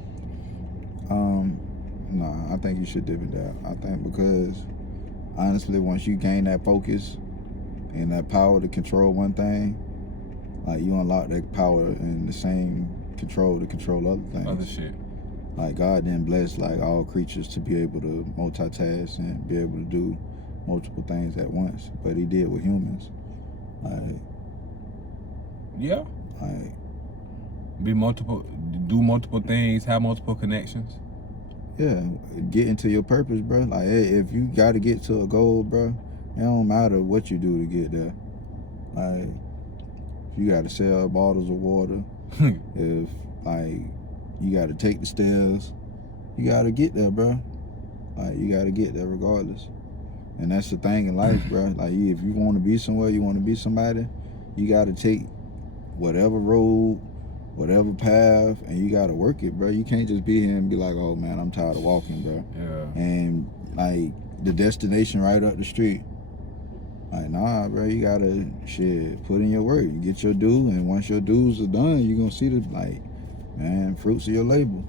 Nah, I think you should dip it down. I think because honestly, once you gain that focus and that power to control one thing, like you unlock that power and the same control to control other things. Other shit. Like God didn't bless like all creatures to be able to multitask and be able to do multiple things at once, but He did with humans. Yeah. Like Do multiple things, have multiple connections. yeah, get into your purpose, bro. Like if you got to get to a goal, bro, it don't matter what you do to get there. Like if you got to sell bottles of water, if like you got to take the stairs, you got to get there, bro. Like you got to get there regardless. And that's the thing in life, bro. Like if you want to be somewhere, you want to be somebody, you got to take whatever road, whatever path, and you got to work it, bro. You can't just be here and be like, oh man, I'm tired of walking, bro. Yeah. And like the destination right up the street. Like nah, bro, you gotta put in your work. You get your due, and once your dues are done, you're gonna see the fruits of your labor.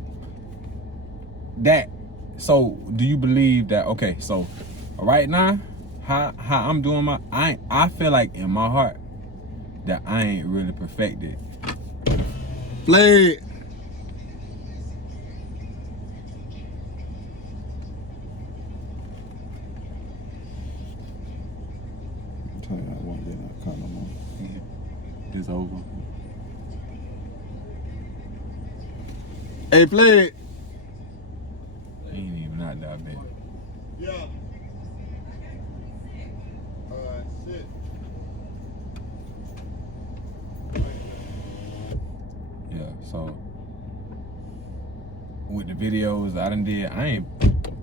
So do you believe that? Okay, so right now, how I'm doing I feel like in my heart that I ain't really perfected. Play it. I'm telling you, I won't get that car no more. It's over. Hey, play it. Ain't even not that bad. Yeah. Sit. Yeah, so with the videos I ain't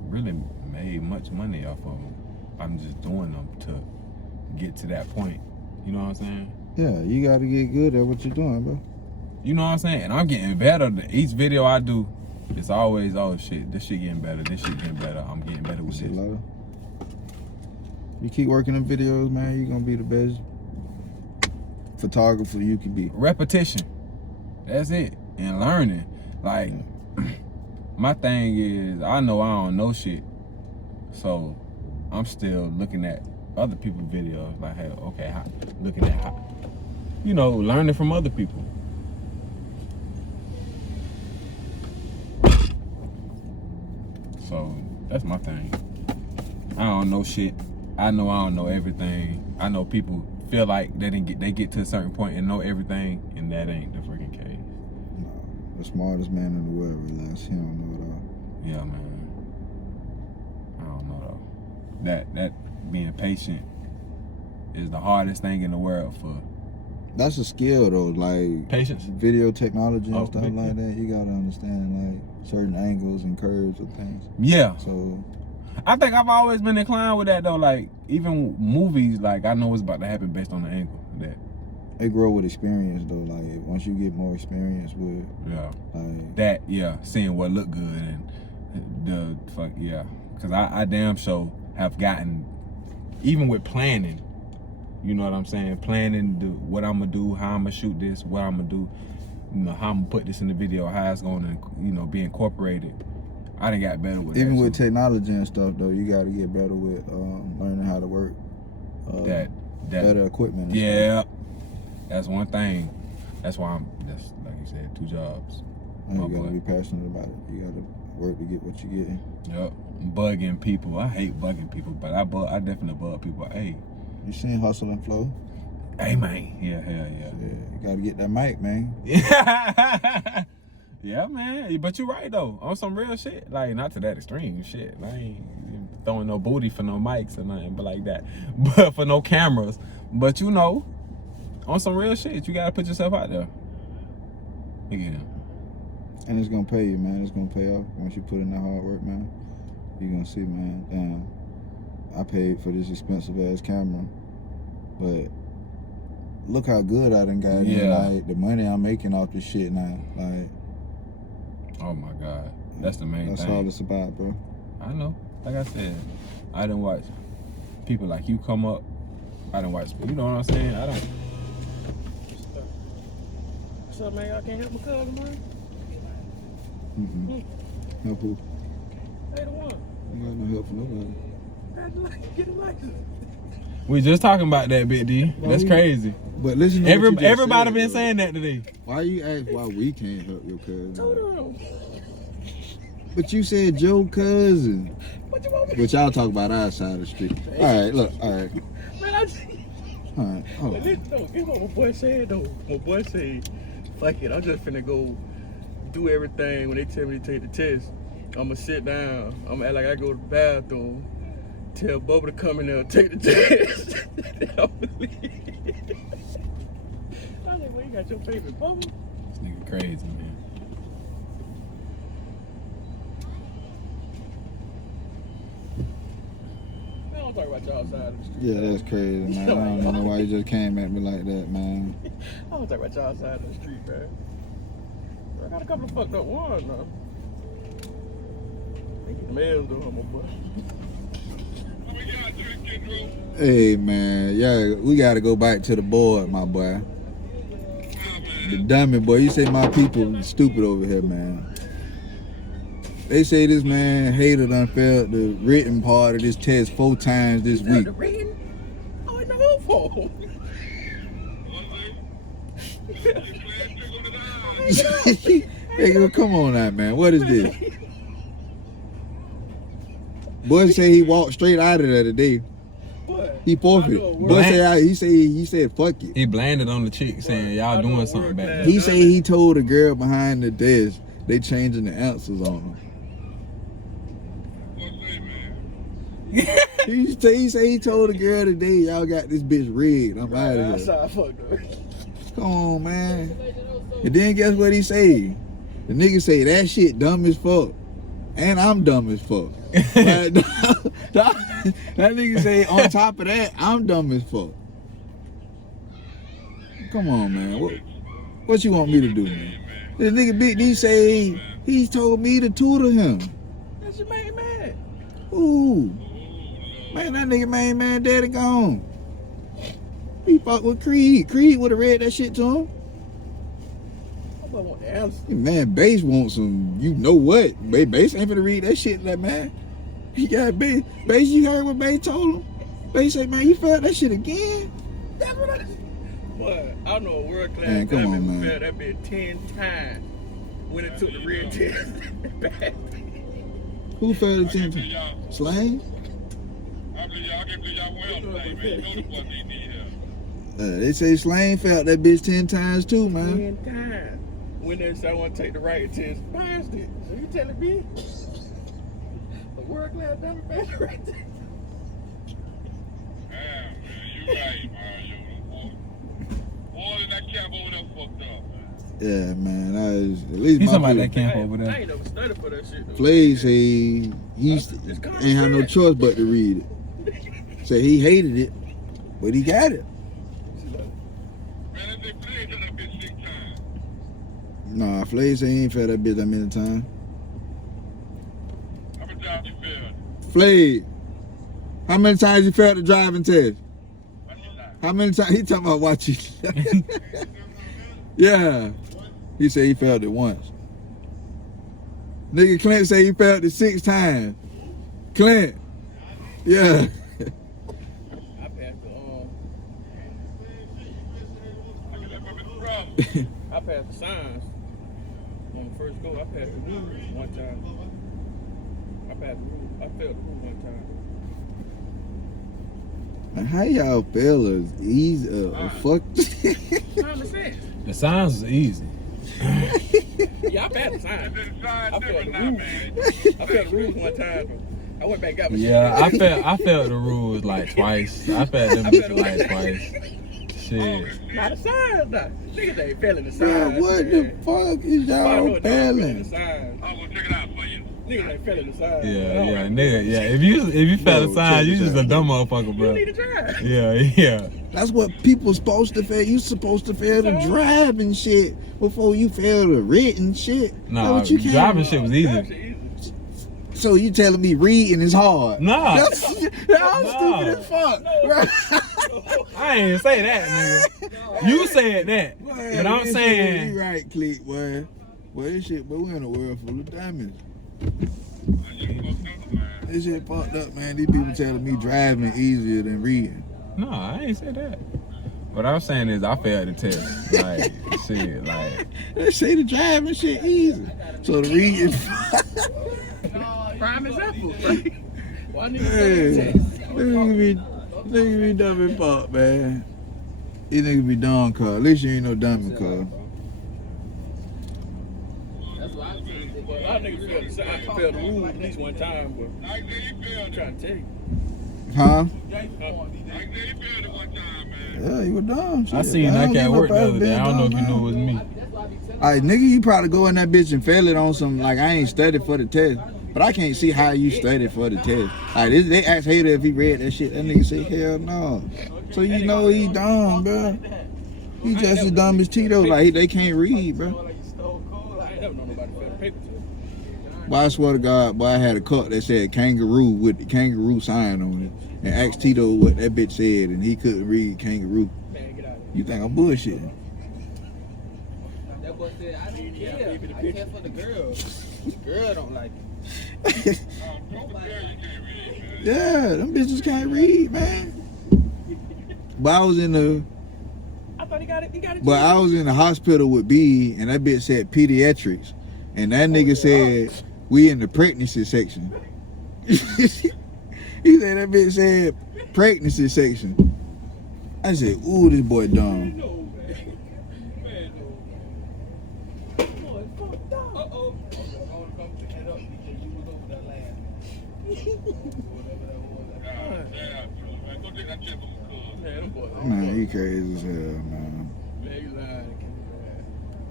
really made much money off of them. I'm just doing them to get to that point. You know what I'm saying? Yeah, you got to get good at what you're doing, bro. You know what I'm saying? And I'm getting better. Each video I do, it's always, oh shit, this shit getting better. This shit getting better. I'm getting better with Shit, this. Lotto. You keep working on videos, man, you're gonna be the best photographer you can be. Repetition. That's it. And learning. Like, my thing is, I know I don't know shit. So, I'm still looking at other people's videos. Like, hey, okay, looking at how, you know, learning from other people. So, that's my thing. I don't know shit. I know I don't know everything. I know people feel like they get to a certain point and know everything, and that ain't the freaking case. No, the smartest man in the world realized he don't know it all. Yeah, man. I don't know though. That being patient is the hardest thing in the world for. That's a skill though, like Patience. video technology and stuff okay. like that. You gotta understand like certain angles and curves of things. Yeah. So I think I've always been inclined with that though. Like even movies, like I know what's about to happen based on the angle. That. they grow with experience though. Like once you get more experience with, Yeah. like That, yeah, seeing what look good and the fuck, yeah. Cause I damn sure have gotten, even with planning, you know what I'm saying? Planning what I'm gonna do, how I'm gonna shoot this, what I'm gonna do, you know, how I'm gonna put this in the video, how it's gonna, you know, be incorporated. I done got better with even that. with too. technology and stuff though, you gotta get better with learning how to work that better equipment. And yeah, that's one thing. That's why that's like you said, 2 jobs. stuff. And you my gotta boy. be passionate about it. You gotta work to get what you're getting. Yep, bugging people. I hate bugging people, but I definitely bug people. Hey, You seen Hustle and Flow? hey man, yeah, hell yeah. Yeah, you gotta get that mic, man. Yeah. Yeah, man. But you're right though. On some real shit. Like not to that extreme shit. I ain't throwing no booty for no mics or nothing but like that. But for no cameras. But you know, on some real shit, you gotta put yourself out there. Yeah. And it's gonna pay you, man. It's gonna pay off once you put in that hard work, man. You're gonna see, man. Damn, I paid for this expensive ass camera, but look how good I done got. Yeah. In, like the money I'm making off this shit now. Like Oh my God. That's the main that's thing. all it's about, bro. I know. Like I said, I done watch people like you come up. I done watch, you know what I'm saying? I don't. What's up, man? Y'all can't help my cousin, man? Help who? Hey, the one. You got no help for nobody. Get a license. We just talking about that, Big D. That's crazy. But listen to what you just Everybody said, been though. saying that today. Why you ask why we can't help your cousin? Hold on. But you said Joe cousin. What you want me? But y'all talk about our side of the street. All right, look, all right, Man, I just... all right. Hold on. Listen, though, here's what my boy said, though. My boy said, fuck it, I'm just finna go do everything when they tell me to take the test. I'ma sit down, I'ma act like I go to the bathroom, tell Bubba to come in there and take the test. Then I'ma leave. I was like, well, you got your favorite Bubba? This nigga crazy, man. I don't talk about y'all side of the street. Yeah, that's crazy, man. I don't know why you just came at me like that, man. I don't talk about y'all side of the street, man. I got a couple of fucked up ones now. They get the mail though, my boy. Hey, man, yeah, we gotta go back to the board, my boy. The dummy boy, you say my people stupid over here, man. They say this man hated done failed the written part of this test 4 times this week. The reading? Oh, it's the whole phone. Hey, come on now, man. What is this? Boy say he walked straight out of there today. What? He forfeit. I know a Boy word. say he said fuck it. He blanded on the chick saying y'all I know doing a something word back class. there. He say he told the girl behind the desk they changing the answers on him. He say he told the girl today y'all got this bitch rigged. I'm out of here. Outside fucked up. Come on, man. And then guess what he say? The nigga say that shit dumb as fuck. and I'm dumb as fuck. Like, that nigga say on top of that, I'm dumb as fuck. Come on, man. What you want me to do, man? This nigga Big D say he told me to tutor him. That shit made me mad. Ooh. Man, that nigga man, daddy gone. He fucked with Creed. Creed would have read that shit to him. I want the answer. Man, Bass wants some, you know what? Bass ain't finna read that shit to that man. He got Bass. Bass, you heard what Bass told him? Bass said, man, you felt that shit again? That's what I said. But I know a world class Man, come on, who man. failed that bitch 10 times when it took the real test. Who failed the 10 times? Slang? They say Slang felt that bitch 10 times too, man. 10 times. When they say I want to take the right test, passed it. So you telling me a world class dummy passed the right test? Man, you right, man. All in that camp over there fucked up, man. Yeah, man. At least He's my talking about that people. camp over I there. ain't never studied for that shit. though. Flay say he ain't had no choice but to read it. Say he hated it, but he got it. Man, if they played to that bitch 6 times. Nah, Flay say he ain't felt that bitch that many times. How many times you failed? Flay, how many times you failed the driving test? How many times? How many times? He talking about watching. Yeah. He said he failed it once. Nigga Clint say he failed it 6 times. Clint. Yeah. I passed the I can let my bitch problem. I passed the signs on the first go. I passed the rules one time. I passed the rules. I failed the rule one time. Man, how y'all fellas easy fuck? Common sense. The signs is easy. Yeah, I passed the signs. And then sign I failed never the not, rules. man. I failed the rules one time though. I went back and got my Yeah, shit. I felt the rules like twice. I felt them bitches like twice. Shit. Not the signs, though. Niggas ain't failing the Bro, signs. what the man. fuck is I know y'all what they ain't failing the failing? signs. I'm gonna check it out for you. Niggas ain't failing the signs. Yeah, nigga, yeah. If you felt No, the sign, you check just this a out. dumb motherfucker, You bro. need to drive. Yeah. That's what people supposed to fail. You supposed to fail the driving shit before you fail the written shit. Nah, what you can't- driving shit was Drive easy. shit easy. So you telling me reading is hard? Nah. That's stupid as fuck. I ain't even say that, nigga. You said that. Boy, But I'm this saying, shit, you right, Click, boy. Boy, this shit, but we in a world full of diamonds. This shit fucked up, man. These people telling me driving easier than reading. no, I ain't say that. What I'm saying is I failed the test. Like, shit, like, They say the driving shit easy. So the reading, Prime example. Why niggas hey, fail the test? niggas be dumb as fuck, man. These niggas be dumb, cuz. At least you ain't no dummy, cuz. That's why I said a lot of niggas fail the sign. I failed the rule at least one time, but Like that, you failed I'm it. trying to tell you. Huh? Like that, you failed it one time, man. Yeah, you were dumb. I shit. seen don't that give cat up work the after other day. being I don't know if dumb, you knew it man. was me. Alright, nigga, you probably go in that bitch and fail it on some, like, I ain't studied for the test. But I can't see how you studied for the test. Like, they asked Hater if he read that shit. That nigga say, hell no. So you know he dumb, bro. He just as dumb as Tito. Like, they can't read, bro. I ain't never known nobody fail the paper test. But I swear to God, boy, I had a cup that said kangaroo with the kangaroo sign on it. And asked Tito what that bitch said, and he couldn't read kangaroo. Man, get out of here. You think I'm bullshitting? That boy said, I don't care. I care for the girl. The girl don't like it. Yeah, them bitches can't read, man. But I was in the I thought he got it. He got it. But I was in the hospital with B, and that bitch said pediatrics, and that nigga said we in the pregnancy section. He said that bitch said pregnancy section. I said, ooh, this boy dumb. No, man. Man, no. Boy, fucked up. Uh-oh. Go take that check from the club. Man, them boys. Man, he crazy as hell, man. Man, you lying.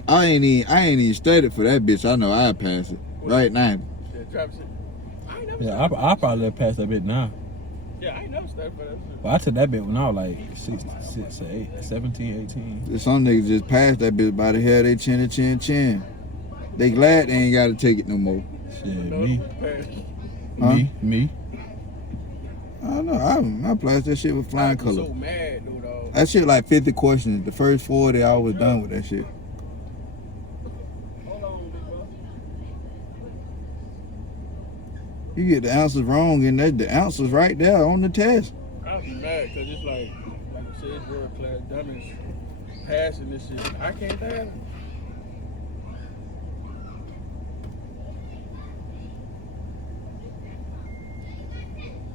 I ain't even studied for that bitch. I know I'd pass it right now. traffic shit. I ain't never Yeah, stopped. I probably let pass that bit now. Yeah, I ain't never stopped for that shit. But I took that bit when I was like 17, 18. Some niggas just passed that bitch by the hair. They chin. They glad they ain't got to take it no more. Shit, No, me. Huh? Me. I don't know. I passed that shit with flying I'm color. so mad, dude, dog. That shit like 50 questions. The first 40, I was done with that shit. Hold on, big bro. You get the answers wrong, and the answers right there on the test. I'm mad because it's like you said, it's world class dummies passing this shit. I can't pass it.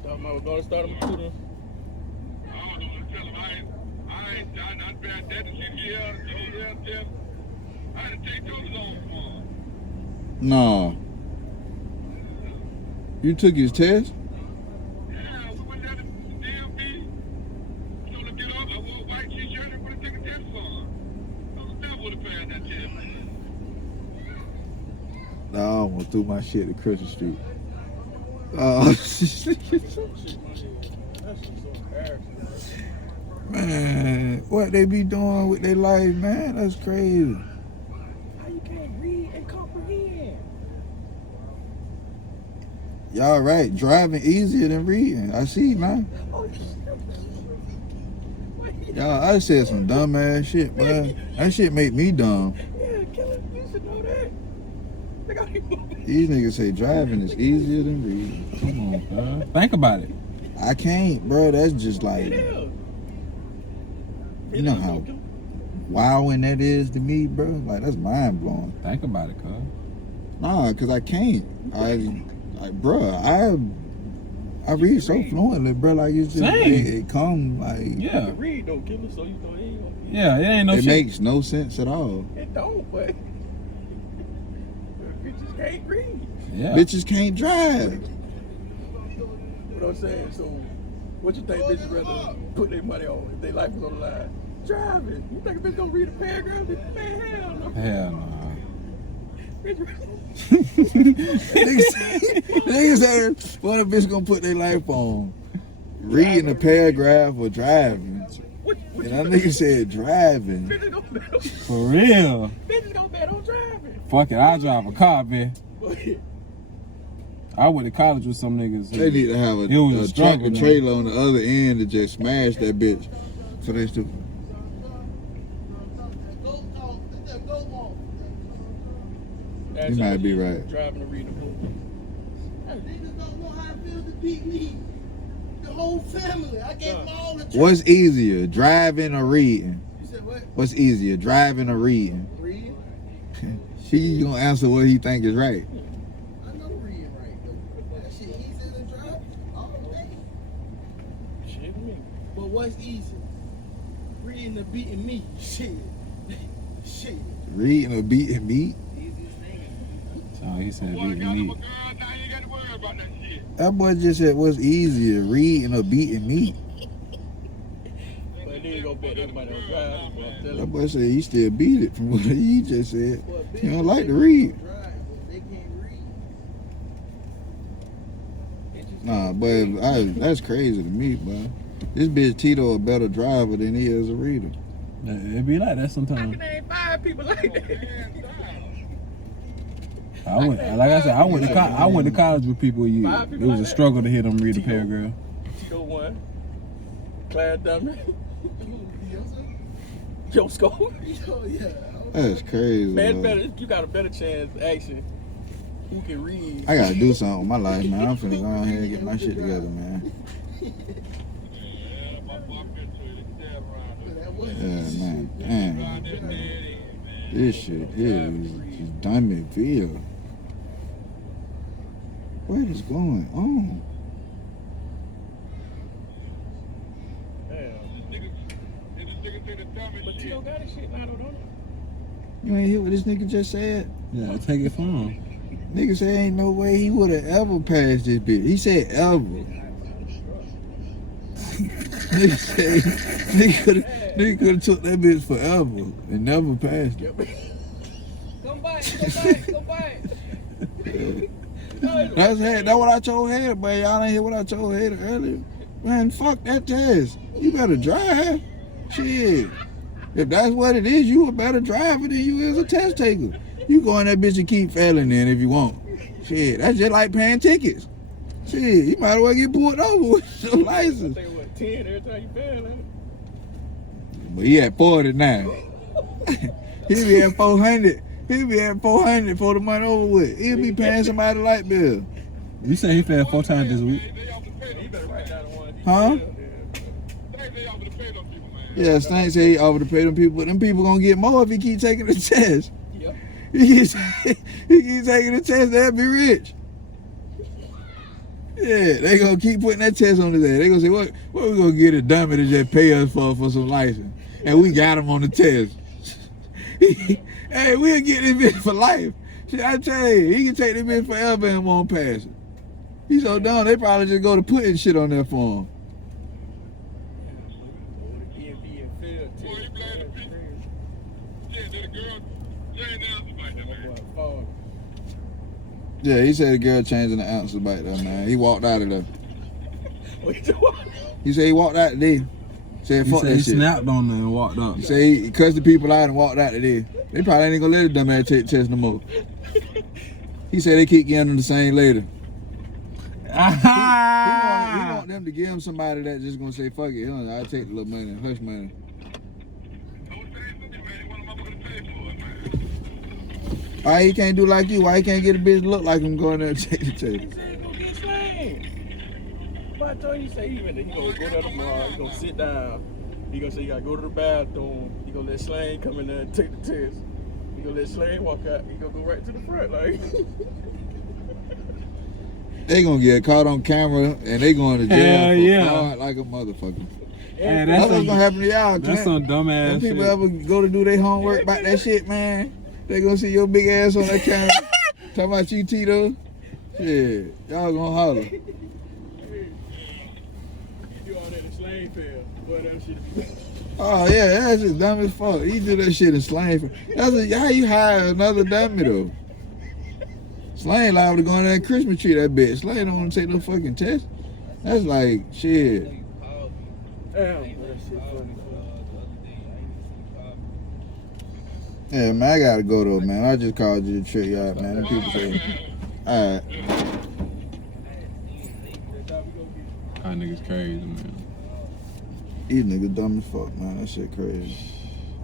Thought I was gonna start a computer. I don't know what to tell him. I ain't not bad. That shit here, I had to take those on for him. Nah. You took his test? Yeah, we went down to the DMV. Told him to get off. I wore a white t-shirt and put a ticket test for him. I was never would have passed that test. Nah, I almost threw my shit at Christian Street. Oh, Shit, my nigga. That shit so embarrassing. man, what they be doing with their life, man? That's crazy. How you can't read and comprehend? Y'all right, driving easier than reading. I see, man. Oh, shit. Y'all, I said some dumb ass shit, man. That shit make me dumb. Yeah, killer, you should know that. Look how he moving. These niggas say driving is easier than reading. Come on, bro. Think about it. I can't, bro. That's just like, It is. you know how wowing that is to me, bro. Like, that's mind blowing. Think about it, cuz. Nah, cause I can't. Bro, I read so fluently, bro. Like it's just Same. it come like You Yeah. can read though, killer, so you know it ain't gonna be. Yeah, it ain't no it shit. makes no sense at all. It don't, but bitches can't read. Yeah. Bitches can't drive. You know what I'm saying? So, what you think bitches rather put their money on if their life was on the line? Driving. You think a bitch gonna read a paragraph? Man, hell no. Hell no. Bitch, Niggas say, what a bitch gonna put their life on? Reading a paragraph or driving. what And you that think? nigga said driving. Bitches gonna bet on, For real. bitches gonna bet on driving. Fuck it, I drive a car, man. But I went to college with some niggas. They need to have It was a a truck struggle, and man. trailer on the other end to just smash that bitch. So they still. You might be right. Driving to read a book. Niggas don't know how it feels to beat me. The whole family. I gave them all the What's easier, driving or reading? You said what? What's easier, driving or reading? Read? She gonna answer what he think is right. I know reading right though. That shit easier than driving. All day. Shit me. But what's easier? Reading or beating me? Shit. Shit. Reading or beating meat? So he said Boy, I beating got him me. a girl, now you ain't got to worry about that shit. That boy just said what's easier, reading or beating meat? But then you gonna bet everybody on driving. But I'm telling That you. boy said he still beat it from what he just said. Well, He don't like to read. Drive, but they can't read. Nah, but that's crazy to me, bro. This bitch Tito a better driver than he is a reader. It be like that I sometimes. can name 5 people like that. I went, like I said, I went to college with people. It was a struggle to hear them read a paragraph. Tito 1. Claire Dummy. Yo, Scope. Oh, yeah. That's crazy. Man, bro. better, you got a better chance actually. Who can read? I gotta do something with my life, man. I'm finna go ahead and get my shit together, man. Yeah, my buck into it, it's dead around there. That was Yeah, man. Around Damn. that dead end, man. This shit here is just Diamondville. What is going on? Damn. This nigga say the dumbest But shit. Tito got his shit now, though, don't You ain't hear what this nigga just said? Yeah, take it from him. Nigga said ain't no way he would have ever passed this bitch. He said ever. Nigga said nigga could have took that bitch forever and never passed it. Come back, come back, come back. That's what I told Hater, but y'all didn't hear what I told Hater earlier. Man, fuck that test. You better drive. Shit. If that's what it is, you a better driver than you is a test taker. You go in that bitch and keep failing then if you want. Shit, that's just like paying tickets. Shit, you might as well get pulled over with your license. Say what, 10 every time you fail, ain't it? But he at 40 now. He be at 400. He be at 400 for the money over with. He'll be paying somebody a light bill. You say he failed 4 times this week? You better write down the one. Huh? They offer to pay them people, man. Yeah, Stank said he offered to pay them people, but them people gonna get more if he keep taking the test. Yep. He keep taking the test, they'll be rich. Yeah, they gonna keep putting that test on his head. They gonna say, what we gonna get a dummy to just pay us for some license? And we got him on the test. Hey, we'll get this bitch for life. Shit, I tell you, he can take this bitch forever and won't pass it. He's so dumb, they probably just go to putting shit on there for him. Boy, you blame the people. Yeah, that a girl. Jane Nelson like that, man. Yeah, he said the girl changing the answers back there, man. He walked out of there. He said he walked out today. Said He fuck said that he shit. snapped on there and walked up. He said he cussed the people out and walked out today. They probably ain't gonna let the dumb ass take the test no more. He said they keep getting them the same later. He want them to give him somebody that's just gonna say fuck it. I'll take the little money, hush money. I was saying something, man. They want a motherfucker to pay for it, man. Why he can't do like you? Why he can't get a bitch to look like him going there and take the test? He said he gonna get slang. But I told you, he gonna go there tomorrow, he gonna sit down. He gonna say you gotta go to the bathroom. He gonna let Slang come in there and take the test. He gonna let Slang walk out. He gonna go right to the front, like. They gonna get caught on camera and they going to jail Hell for yeah. fraud like a motherfucker. Hey, That's what's gonna happen to y'all. That's Clint. some dumbass When people shit. ever go to do their homework about that shit, man, they gonna see your big ass on that camera. Talking about you, Tito. Shit, y'all gonna holler. You do all that in Slang fail. Boy, that shit be. Oh yeah, that's just dumb as fuck. He do that shit in Slang. How you hire another dummy though? Slang liable to go in there and Christmas tree that bitch. Slang don't want to take no fucking test. That's like shit. Damn, boy, that shit funny. Yeah, man, I gotta go though, man. I just called you to trick you out, man. Them people say, all right. That nigga's crazy, man. These niggas dumb as fuck, man. That shit crazy.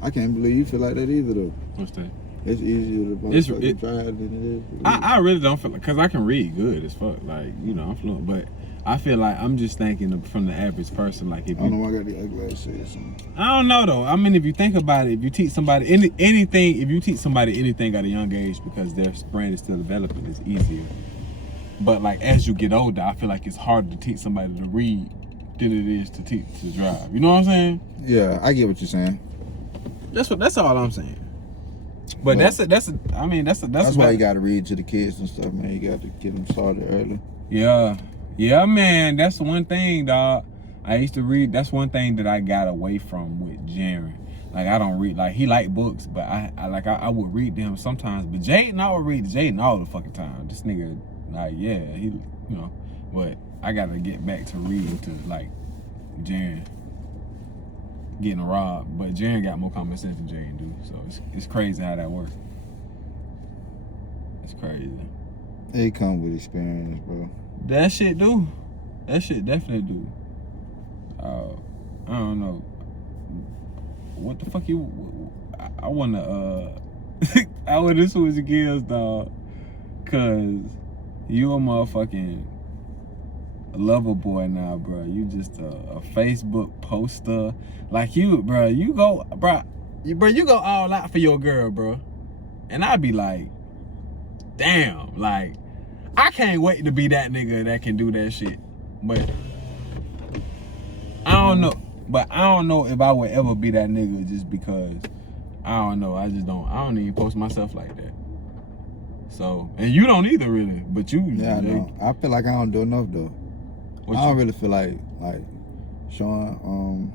I can't believe you feel like that either though. What's that? It's easier to motherfucking drive than it is. I really don't feel like, cause I can read good as fuck, like, you know, I'm fluent, but I feel like I'm just thinking from the average person, like if I don't know you, why I got the ugly ass shit or something. I don't know though. I mean, if you think about it, if you teach somebody anything, if you teach somebody anything at a young age because their brain is still developing, it's easier. But like as you get older, I feel like it's harder to teach somebody to read than it is to teach to drive. You know what I'm saying? Yeah, I get what you're saying. That's all I'm saying. But Well, that's why you got to read to the kids and stuff, man. You got to get them started early. Yeah, man. That's one thing, dog. I used to read. That's one thing that I got away from with Jaren. Like I don't read. Like he liked books, but I would read to him sometimes. But Jaden, I would read to Jaden all the fucking time. This nigga, like yeah, he, you know. But I gotta get back to reading to like Jaren. Getting robbed, but Jaren got more common sense than Jaren do. So it's crazy how that works. It's crazy. They come with experience, bro. That shit do. That shit definitely do. I don't know. What the fuck you? I wanna I wanna switch gears, dog. Cause you a motherfucking lover boy now, bro. You just a Facebook poster. Like you, bro. You go all out for your girl, bro. And I be like, damn, like I can't wait to be that nigga that can do that shit. But I don't know. But I don't know if I would ever be that nigga just because I don't know. I don't even post myself like that. So, and you don't either really, but you. Yeah, I know. I feel like I don't do enough though. I don't really feel like showing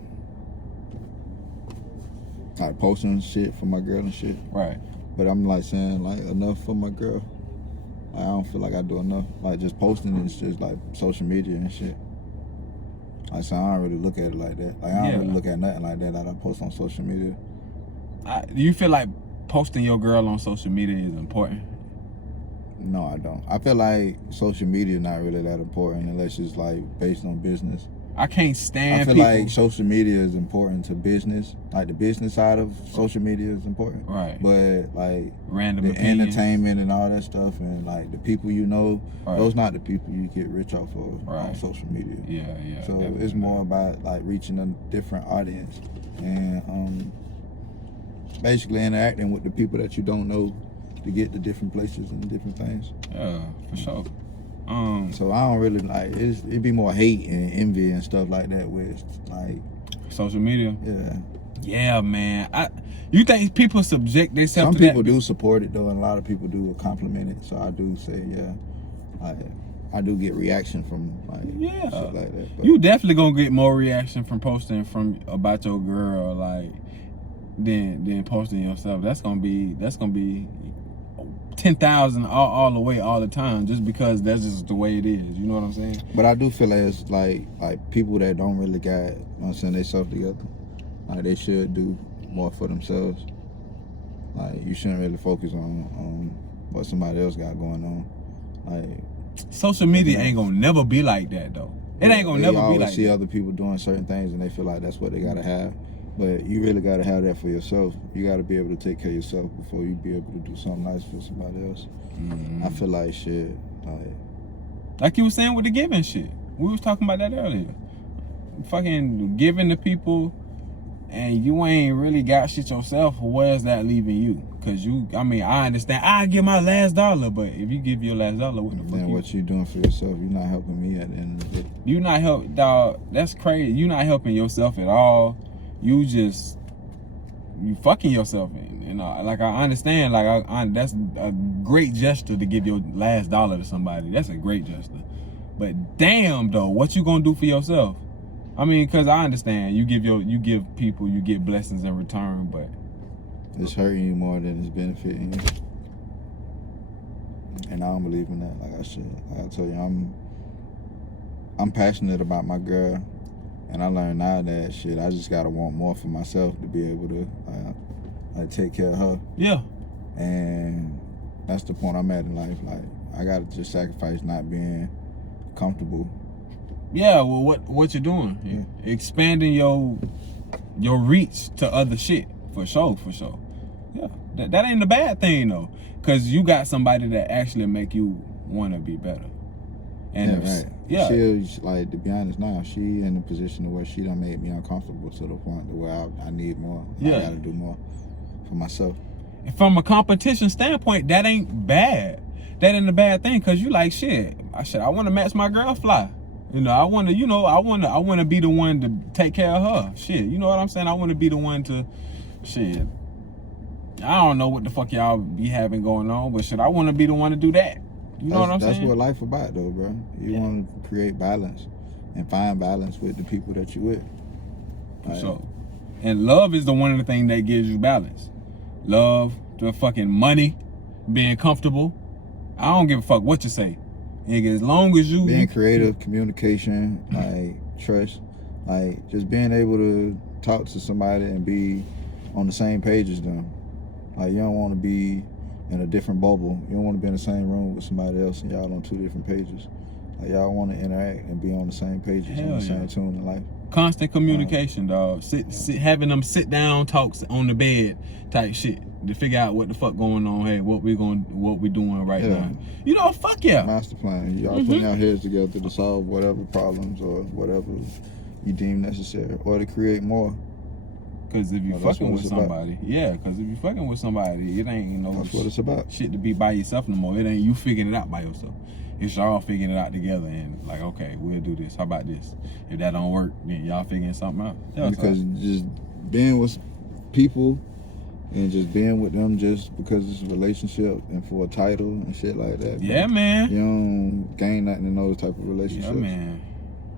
like posting shit for my girl and shit. Right. But I'm like saying like enough for my girl. Like, I don't feel like I do enough. Like, just posting is just like social media and shit. Like, so I don't really look at it like that. Like, I don't really look at nothing like that I post on social media. Do you feel like posting your girl on social media is important? No, I don't. I feel like social media is not really that important unless it's like based on business. I can't stand I feel people. like social media is important to business. Like, the business side of social media is important. Right. But like Random the opinions. entertainment and all that stuff, and like the people you know, Right. those not the people you get rich off of on Right. social media. Yeah. So definitely. it's more about like reaching a different audience and basically interacting with the people that you don't know to get to different places and different things. Yeah, for sure. So I don't really like it'd be more hate and envy and stuff like that with like social media. yeah. Yeah, man. You think people subject themselves Some to that? people do support it though, and a lot of people do compliment it. So I do say yeah, I do get reaction from like Yeah. shit like that. But You definitely gonna get more reaction from posting about your girl like than posting yourself. That's gonna be 10,000 all the way all the time, just because that's just the way it is. You know what I'm saying? But I do feel like it's like people that don't really got, you know what I'm saying, they self together. Like, they should do more for themselves. Like, you shouldn't really focus on what somebody else got going on. Like, Social media ain't gonna never be like that though. It ain't gonna they never be always like see that. other people doing certain things and they feel like that's what they gotta have. But you really gotta have that for yourself. You gotta be able to take care of yourself before you be able to do something nice for somebody else. I feel like shit, Like you was saying with the giving shit. We was talking about that earlier. Fucking giving to people and you ain't really got shit yourself, where's that leaving you? Cause I understand, I give my last dollar, but if you give your last dollar, what the fuck then what you doing for yourself, you're not helping me at the end of the day. You not help, dog, that's crazy. You not helping yourself at all. You fucking yourself in. You know, like I understand, like that's a great gesture to give your last dollar to somebody. That's a great gesture. But damn though, what you gonna do for yourself? I mean, cause I understand you give people, you get blessings in return, but It's hurting you more than it's benefiting you. And I don't believe in that. Like I told you, I'm passionate about my girl. And I learned now that shit, I just gotta want more for myself to be able to take care of her. yeah. And that's the point I'm at in life. Like, I gotta just sacrifice not being comfortable. Yeah, well, what you're doing? Yeah. Expanding your reach to other shit, for sure. Yeah, that ain't a bad thing though, cause you got somebody that actually make you want to be better. And right. yeah, She's like, to be honest now, she in a position where she done made me uncomfortable to the point to where I need more. Yeah. I gotta do more for myself. from a competition standpoint, that ain't bad. That ain't a bad thing, cause you like shit. I want to match my girl fly. You know, I want to be the one to take care of her. Shit, you know what I'm saying? I want to be the one to, shit. I don't know what the fuck y'all be having going on, but shit, I want to be the one to do that. You know what I'm saying? That's what life about though, bro. You want to create balance and find balance with the people that you with. For sure. And love is the one of the things that gives you balance. Love, the fucking money, being comfortable. I don't give a fuck what you say. Nigga, as long as you Being creative, communication, like trust, like just being able to talk to somebody and be on the same page as them. Like, you don't want to be in a different bubble. You don't want to be in the same room with somebody else and y'all on two different pages. Like, y'all want to interact and be on the same pages, Hell on the yeah. same tune in life. constant communication, dog. Having them sit down talks on the bed type shit to figure out what the fuck going on. Hey, what we doing right now? You know, fuck yeah. Master plan. Y'all putting your heads together to solve whatever problems or whatever you deem necessary, or to create more. Because if you That's fucking what with it's about. somebody, because if you fucking with somebody, it ain't no That's what it's about. shit to be by yourself no more. It ain't you figuring it out by yourself. It's y'all figuring it out together and like, okay, we'll do this. How about this? If that don't work, then y'all figuring something out. Yeah, Because just being with people and just being with them just because it's a relationship and for a title and shit like that. yeah, bro, man. You don't gain nothing in those type of relationships. Yeah, man.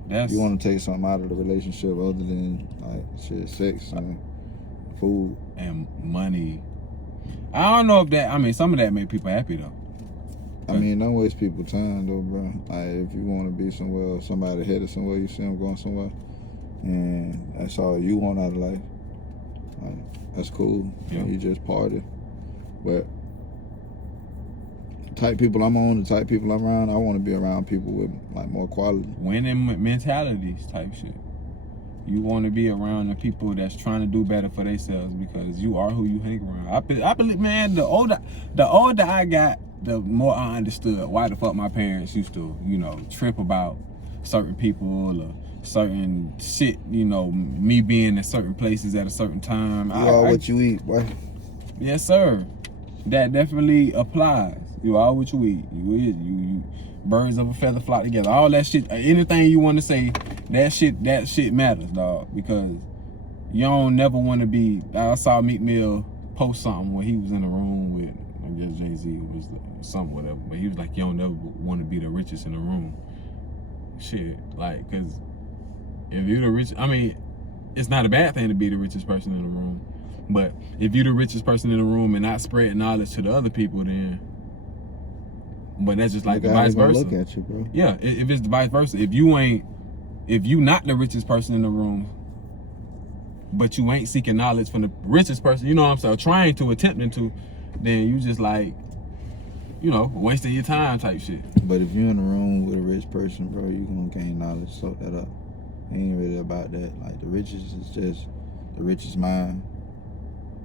That's You want to take something out of the relationship other than like shit, sex and food. and money. I don't know if that. I mean, some of that make people happy though. I mean, don't waste people's time though, bro. Like, if you want to be somewhere, or somebody headed somewhere, you see them going somewhere, and that's all you want out of life. Like, that's cool. Yeah. You just party. But the type people I'm on, the type people I'm around, I want to be around people with like more quality. Winning mentalities type shit. You want to be around the people that's trying to do better for themselves because you are who you hang around. I believe, man, the older I got, the more I understood why the fuck my parents used to, you know, trip about certain people or certain shit, you know, me being in certain places at a certain time. You are what you eat, boy. Yes, sir. That definitely applies. You are what you eat. You birds of a feather flock together. All that shit, anything you want to say, that shit matters, dog. Because you don't never want to be. I saw Meek Mill post something where he was in a room with, I guess Jay-Z was something, whatever. But he was like, you don't never want to be the richest in the room. Shit, like, because if you're the rich, I mean, it's not a bad thing to be the richest person in the room. But if you're the richest person in the room and not spread knowledge to the other people, then. But that's just like the vice versa. Look at you, bro. Yeah, if it's the vice versa. If you not the richest person in the room, but you ain't seeking knowledge from the richest person, you know what I'm saying, trying to, attempting to, then you just like, you know, wasting your time type shit. But if you're in a room with a rich person, bro, you gonna gain knowledge. Soak that up. It ain't really about that. Like, the richest is just the richest mind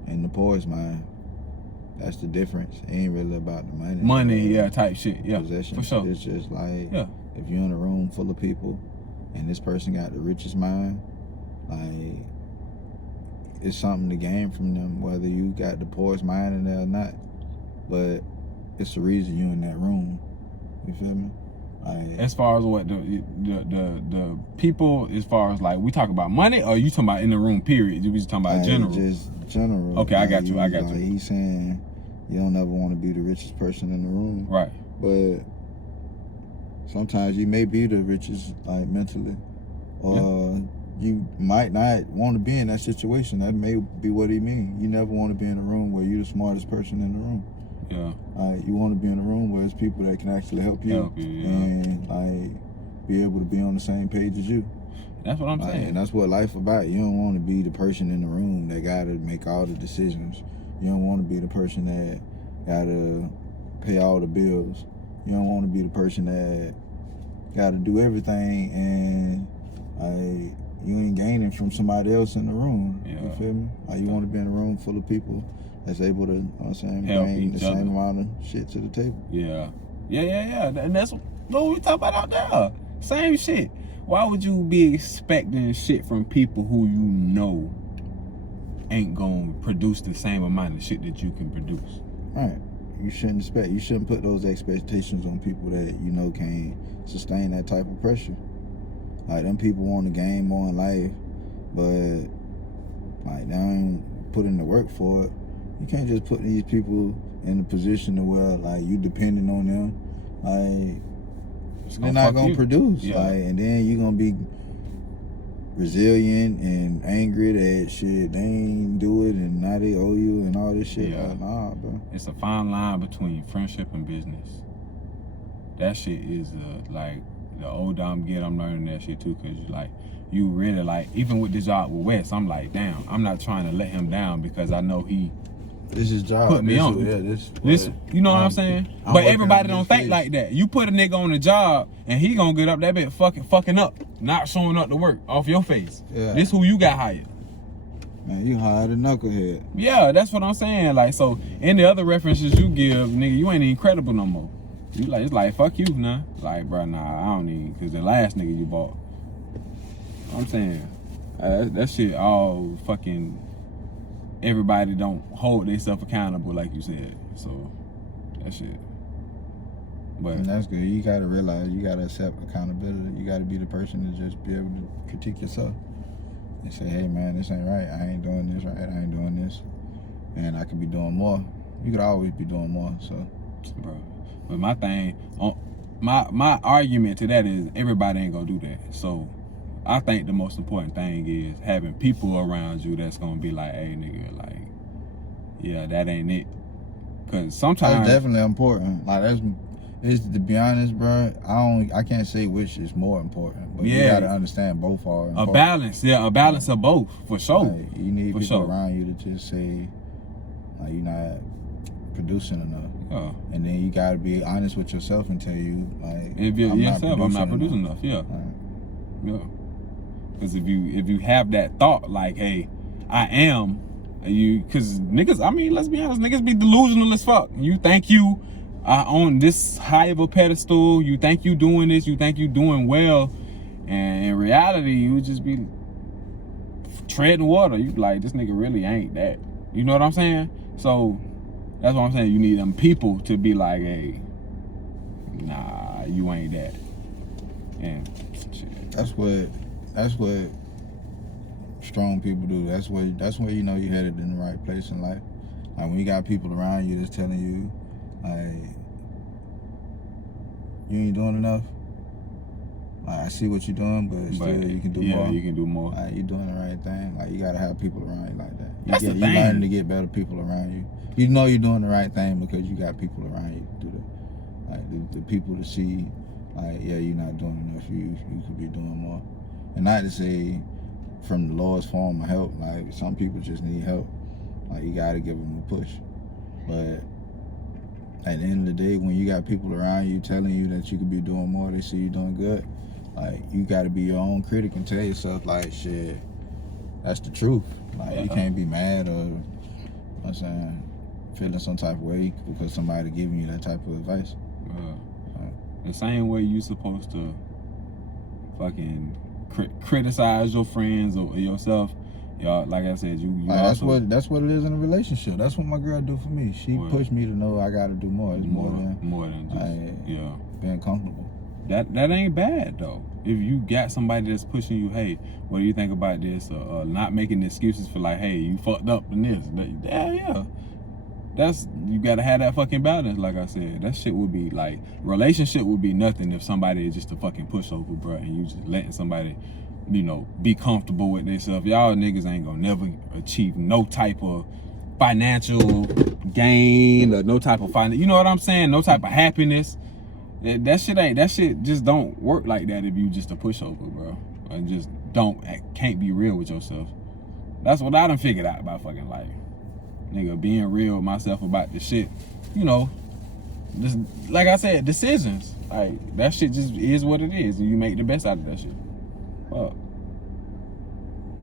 and the poorest mind. That's the difference. It ain't really about the money. Money, yeah, type shit. Yeah, possession. for sure. It's just like, yeah, if you're in a room full of people and this person got the richest mind, like, it's something to gain from them, whether you got the poorest mind in there or not. But it's the reason you in that room. You feel me? Like, as far as what the people, as far as like we talk about money, or you talking about in the room? Period. You just talking about general. Just general. Okay, I got you. Like, he's saying you don't ever want to be the richest person in the room. Right. But sometimes you may be the richest, like, mentally, or you might not want to be in that situation. That may be what he means. You never want to be in a room where you're the smartest person in the room. Yeah. Like, you want to be in a room where there's people that can actually help you, yeah. And like be able to be on the same page as you. That's what I'm saying. And that's what life about. You don't want to be the person in the room that got to make all the decisions. You don't want to be the person that got to pay all the bills. You don't want to be the person that got to do everything, and like, you ain't gaining from somebody else in the room. Yeah. You feel me? Like, you want to be in a room full of people that's able to, you know what I'm saying, help bring the each same other. amount of shit to the table. Yeah. And that's what we talk about out there. Same shit. Why would you be expecting shit from people who you know ain't gonna produce the same amount of shit that you can produce? Right. You shouldn't put those expectations on people that you know can't sustain that type of pressure. Like, them people want to gain more in life, but like, they ain't put in the work for it. You can't just put these people in a position to where, like, you depending on them. Like, they're not gonna produce. Yeah. Like, and then you gonna be resilient and angry that shit they ain't do it and now they owe you and all this shit. Yeah. Like, nah, bro. It's a fine line between friendship and business. That shit is like, the older I'm getting, I'm learning that shit too. Cause like, you really, like, even with this job with Wes, I'm like, damn, I'm not trying to let him down because I know he This is job. put me this on. This, you know what I'm saying? I'm But working everybody on don't this think phase. like that. You put a nigga on the job and he gonna get up that bit fucking up, not showing up to work off your face. Yeah. This who you got hired. Man, you hired a knucklehead. Yeah, that's what I'm saying. Like, so any other references you give, nigga, you ain't even credible no more. You like, it's like, fuck you, nah. Like, bro, nah, I don't need, cause the last nigga you bought. I'm saying, that shit all fucking, everybody don't hold themselves accountable like you said. So, that shit. But And that's good. You gotta realize you gotta accept accountability. You gotta be the person to just be able to critique yourself and say, hey man, this ain't right. I ain't doing this right. I ain't doing this. And I could be doing more. You could always be doing more, so. bro, but my thing, my argument to that is everybody ain't gonna do that. So I think the most important thing is having people around you that's gonna be like, hey nigga, like, yeah, that ain't it. Cause sometimes That's definitely important. Like, It's to be honest, bro. I can't say which is more important, but you Yeah. gotta understand both are A important. balance, yeah, a balance of both for sure. Like, you need For people sure. around you to just say, like, you're not producing enough, Yeah. and then you gotta be honest with yourself and tell you, like, If you're yourself, I'm not producing enough. Yeah. Like, Yeah. Because if you have that thought, like, hey, I am, because niggas, I mean, let's be honest, niggas be delusional as fuck. You think you are on this high of a pedestal, you think you doing this, you think you doing well, and in reality, you just be treading water. You be like, this nigga really ain't that. You know what I'm saying? So that's what I'm saying. You need them people to be like, hey, nah, you ain't that. And shit. That's what strong people do. That's where you know you're headed in the right place in life. Like when you got people around you that's telling you, like, you ain't doing enough. Like, I see what you're doing, but still you can do more. Yeah, you can do more. Like, you're doing the right thing. Like, you gotta have people around you like that. That's the You thing. learn to get better people around you. You know you're doing the right thing because you got people around you to do that. Like the people to see, like, yeah, you're not doing enough. You could be doing more. And not to say from the lowest form of help. Like, some people just need help. Like, you gotta give them a push. But at the end of the day, when you got people around you telling you that you could be doing more, they see you doing good. Like, you gotta be your own critic and tell yourself, like, shit, that's the truth. Like, you can't be mad or, you know what I'm saying, feeling some type of way because somebody giving you that type of advice. The same way you supposed to fucking criticize your friends or yourself. Y'all, like I said, you Like, also, that's what it is in a relationship. That's what my girl do for me. She Word. pushed me to know I gotta do more. It's more than more than just yeah. being comfortable. That ain't bad though. If you got somebody that's pushing you, hey, what do you think about this? Or not making excuses for like, hey, you fucked up in this. Yeah. That's, you gotta have that fucking balance. Like I said, that shit would be like, relationship would be nothing if somebody is just a fucking pushover, bro, and you just letting somebody, you know, be comfortable with themselves. Y'all niggas ain't gonna never achieve no type of financial gain or no type of you know what I'm saying? No type of happiness. That shit just don't work like that if you just a pushover, bro. And just can't be real with yourself. That's what I done figured out about fucking life. Nigga, being real with myself about the shit, you know, just, like I said, decisions. Like, that shit just is what it is, and you make the best out of that shit. Fuck.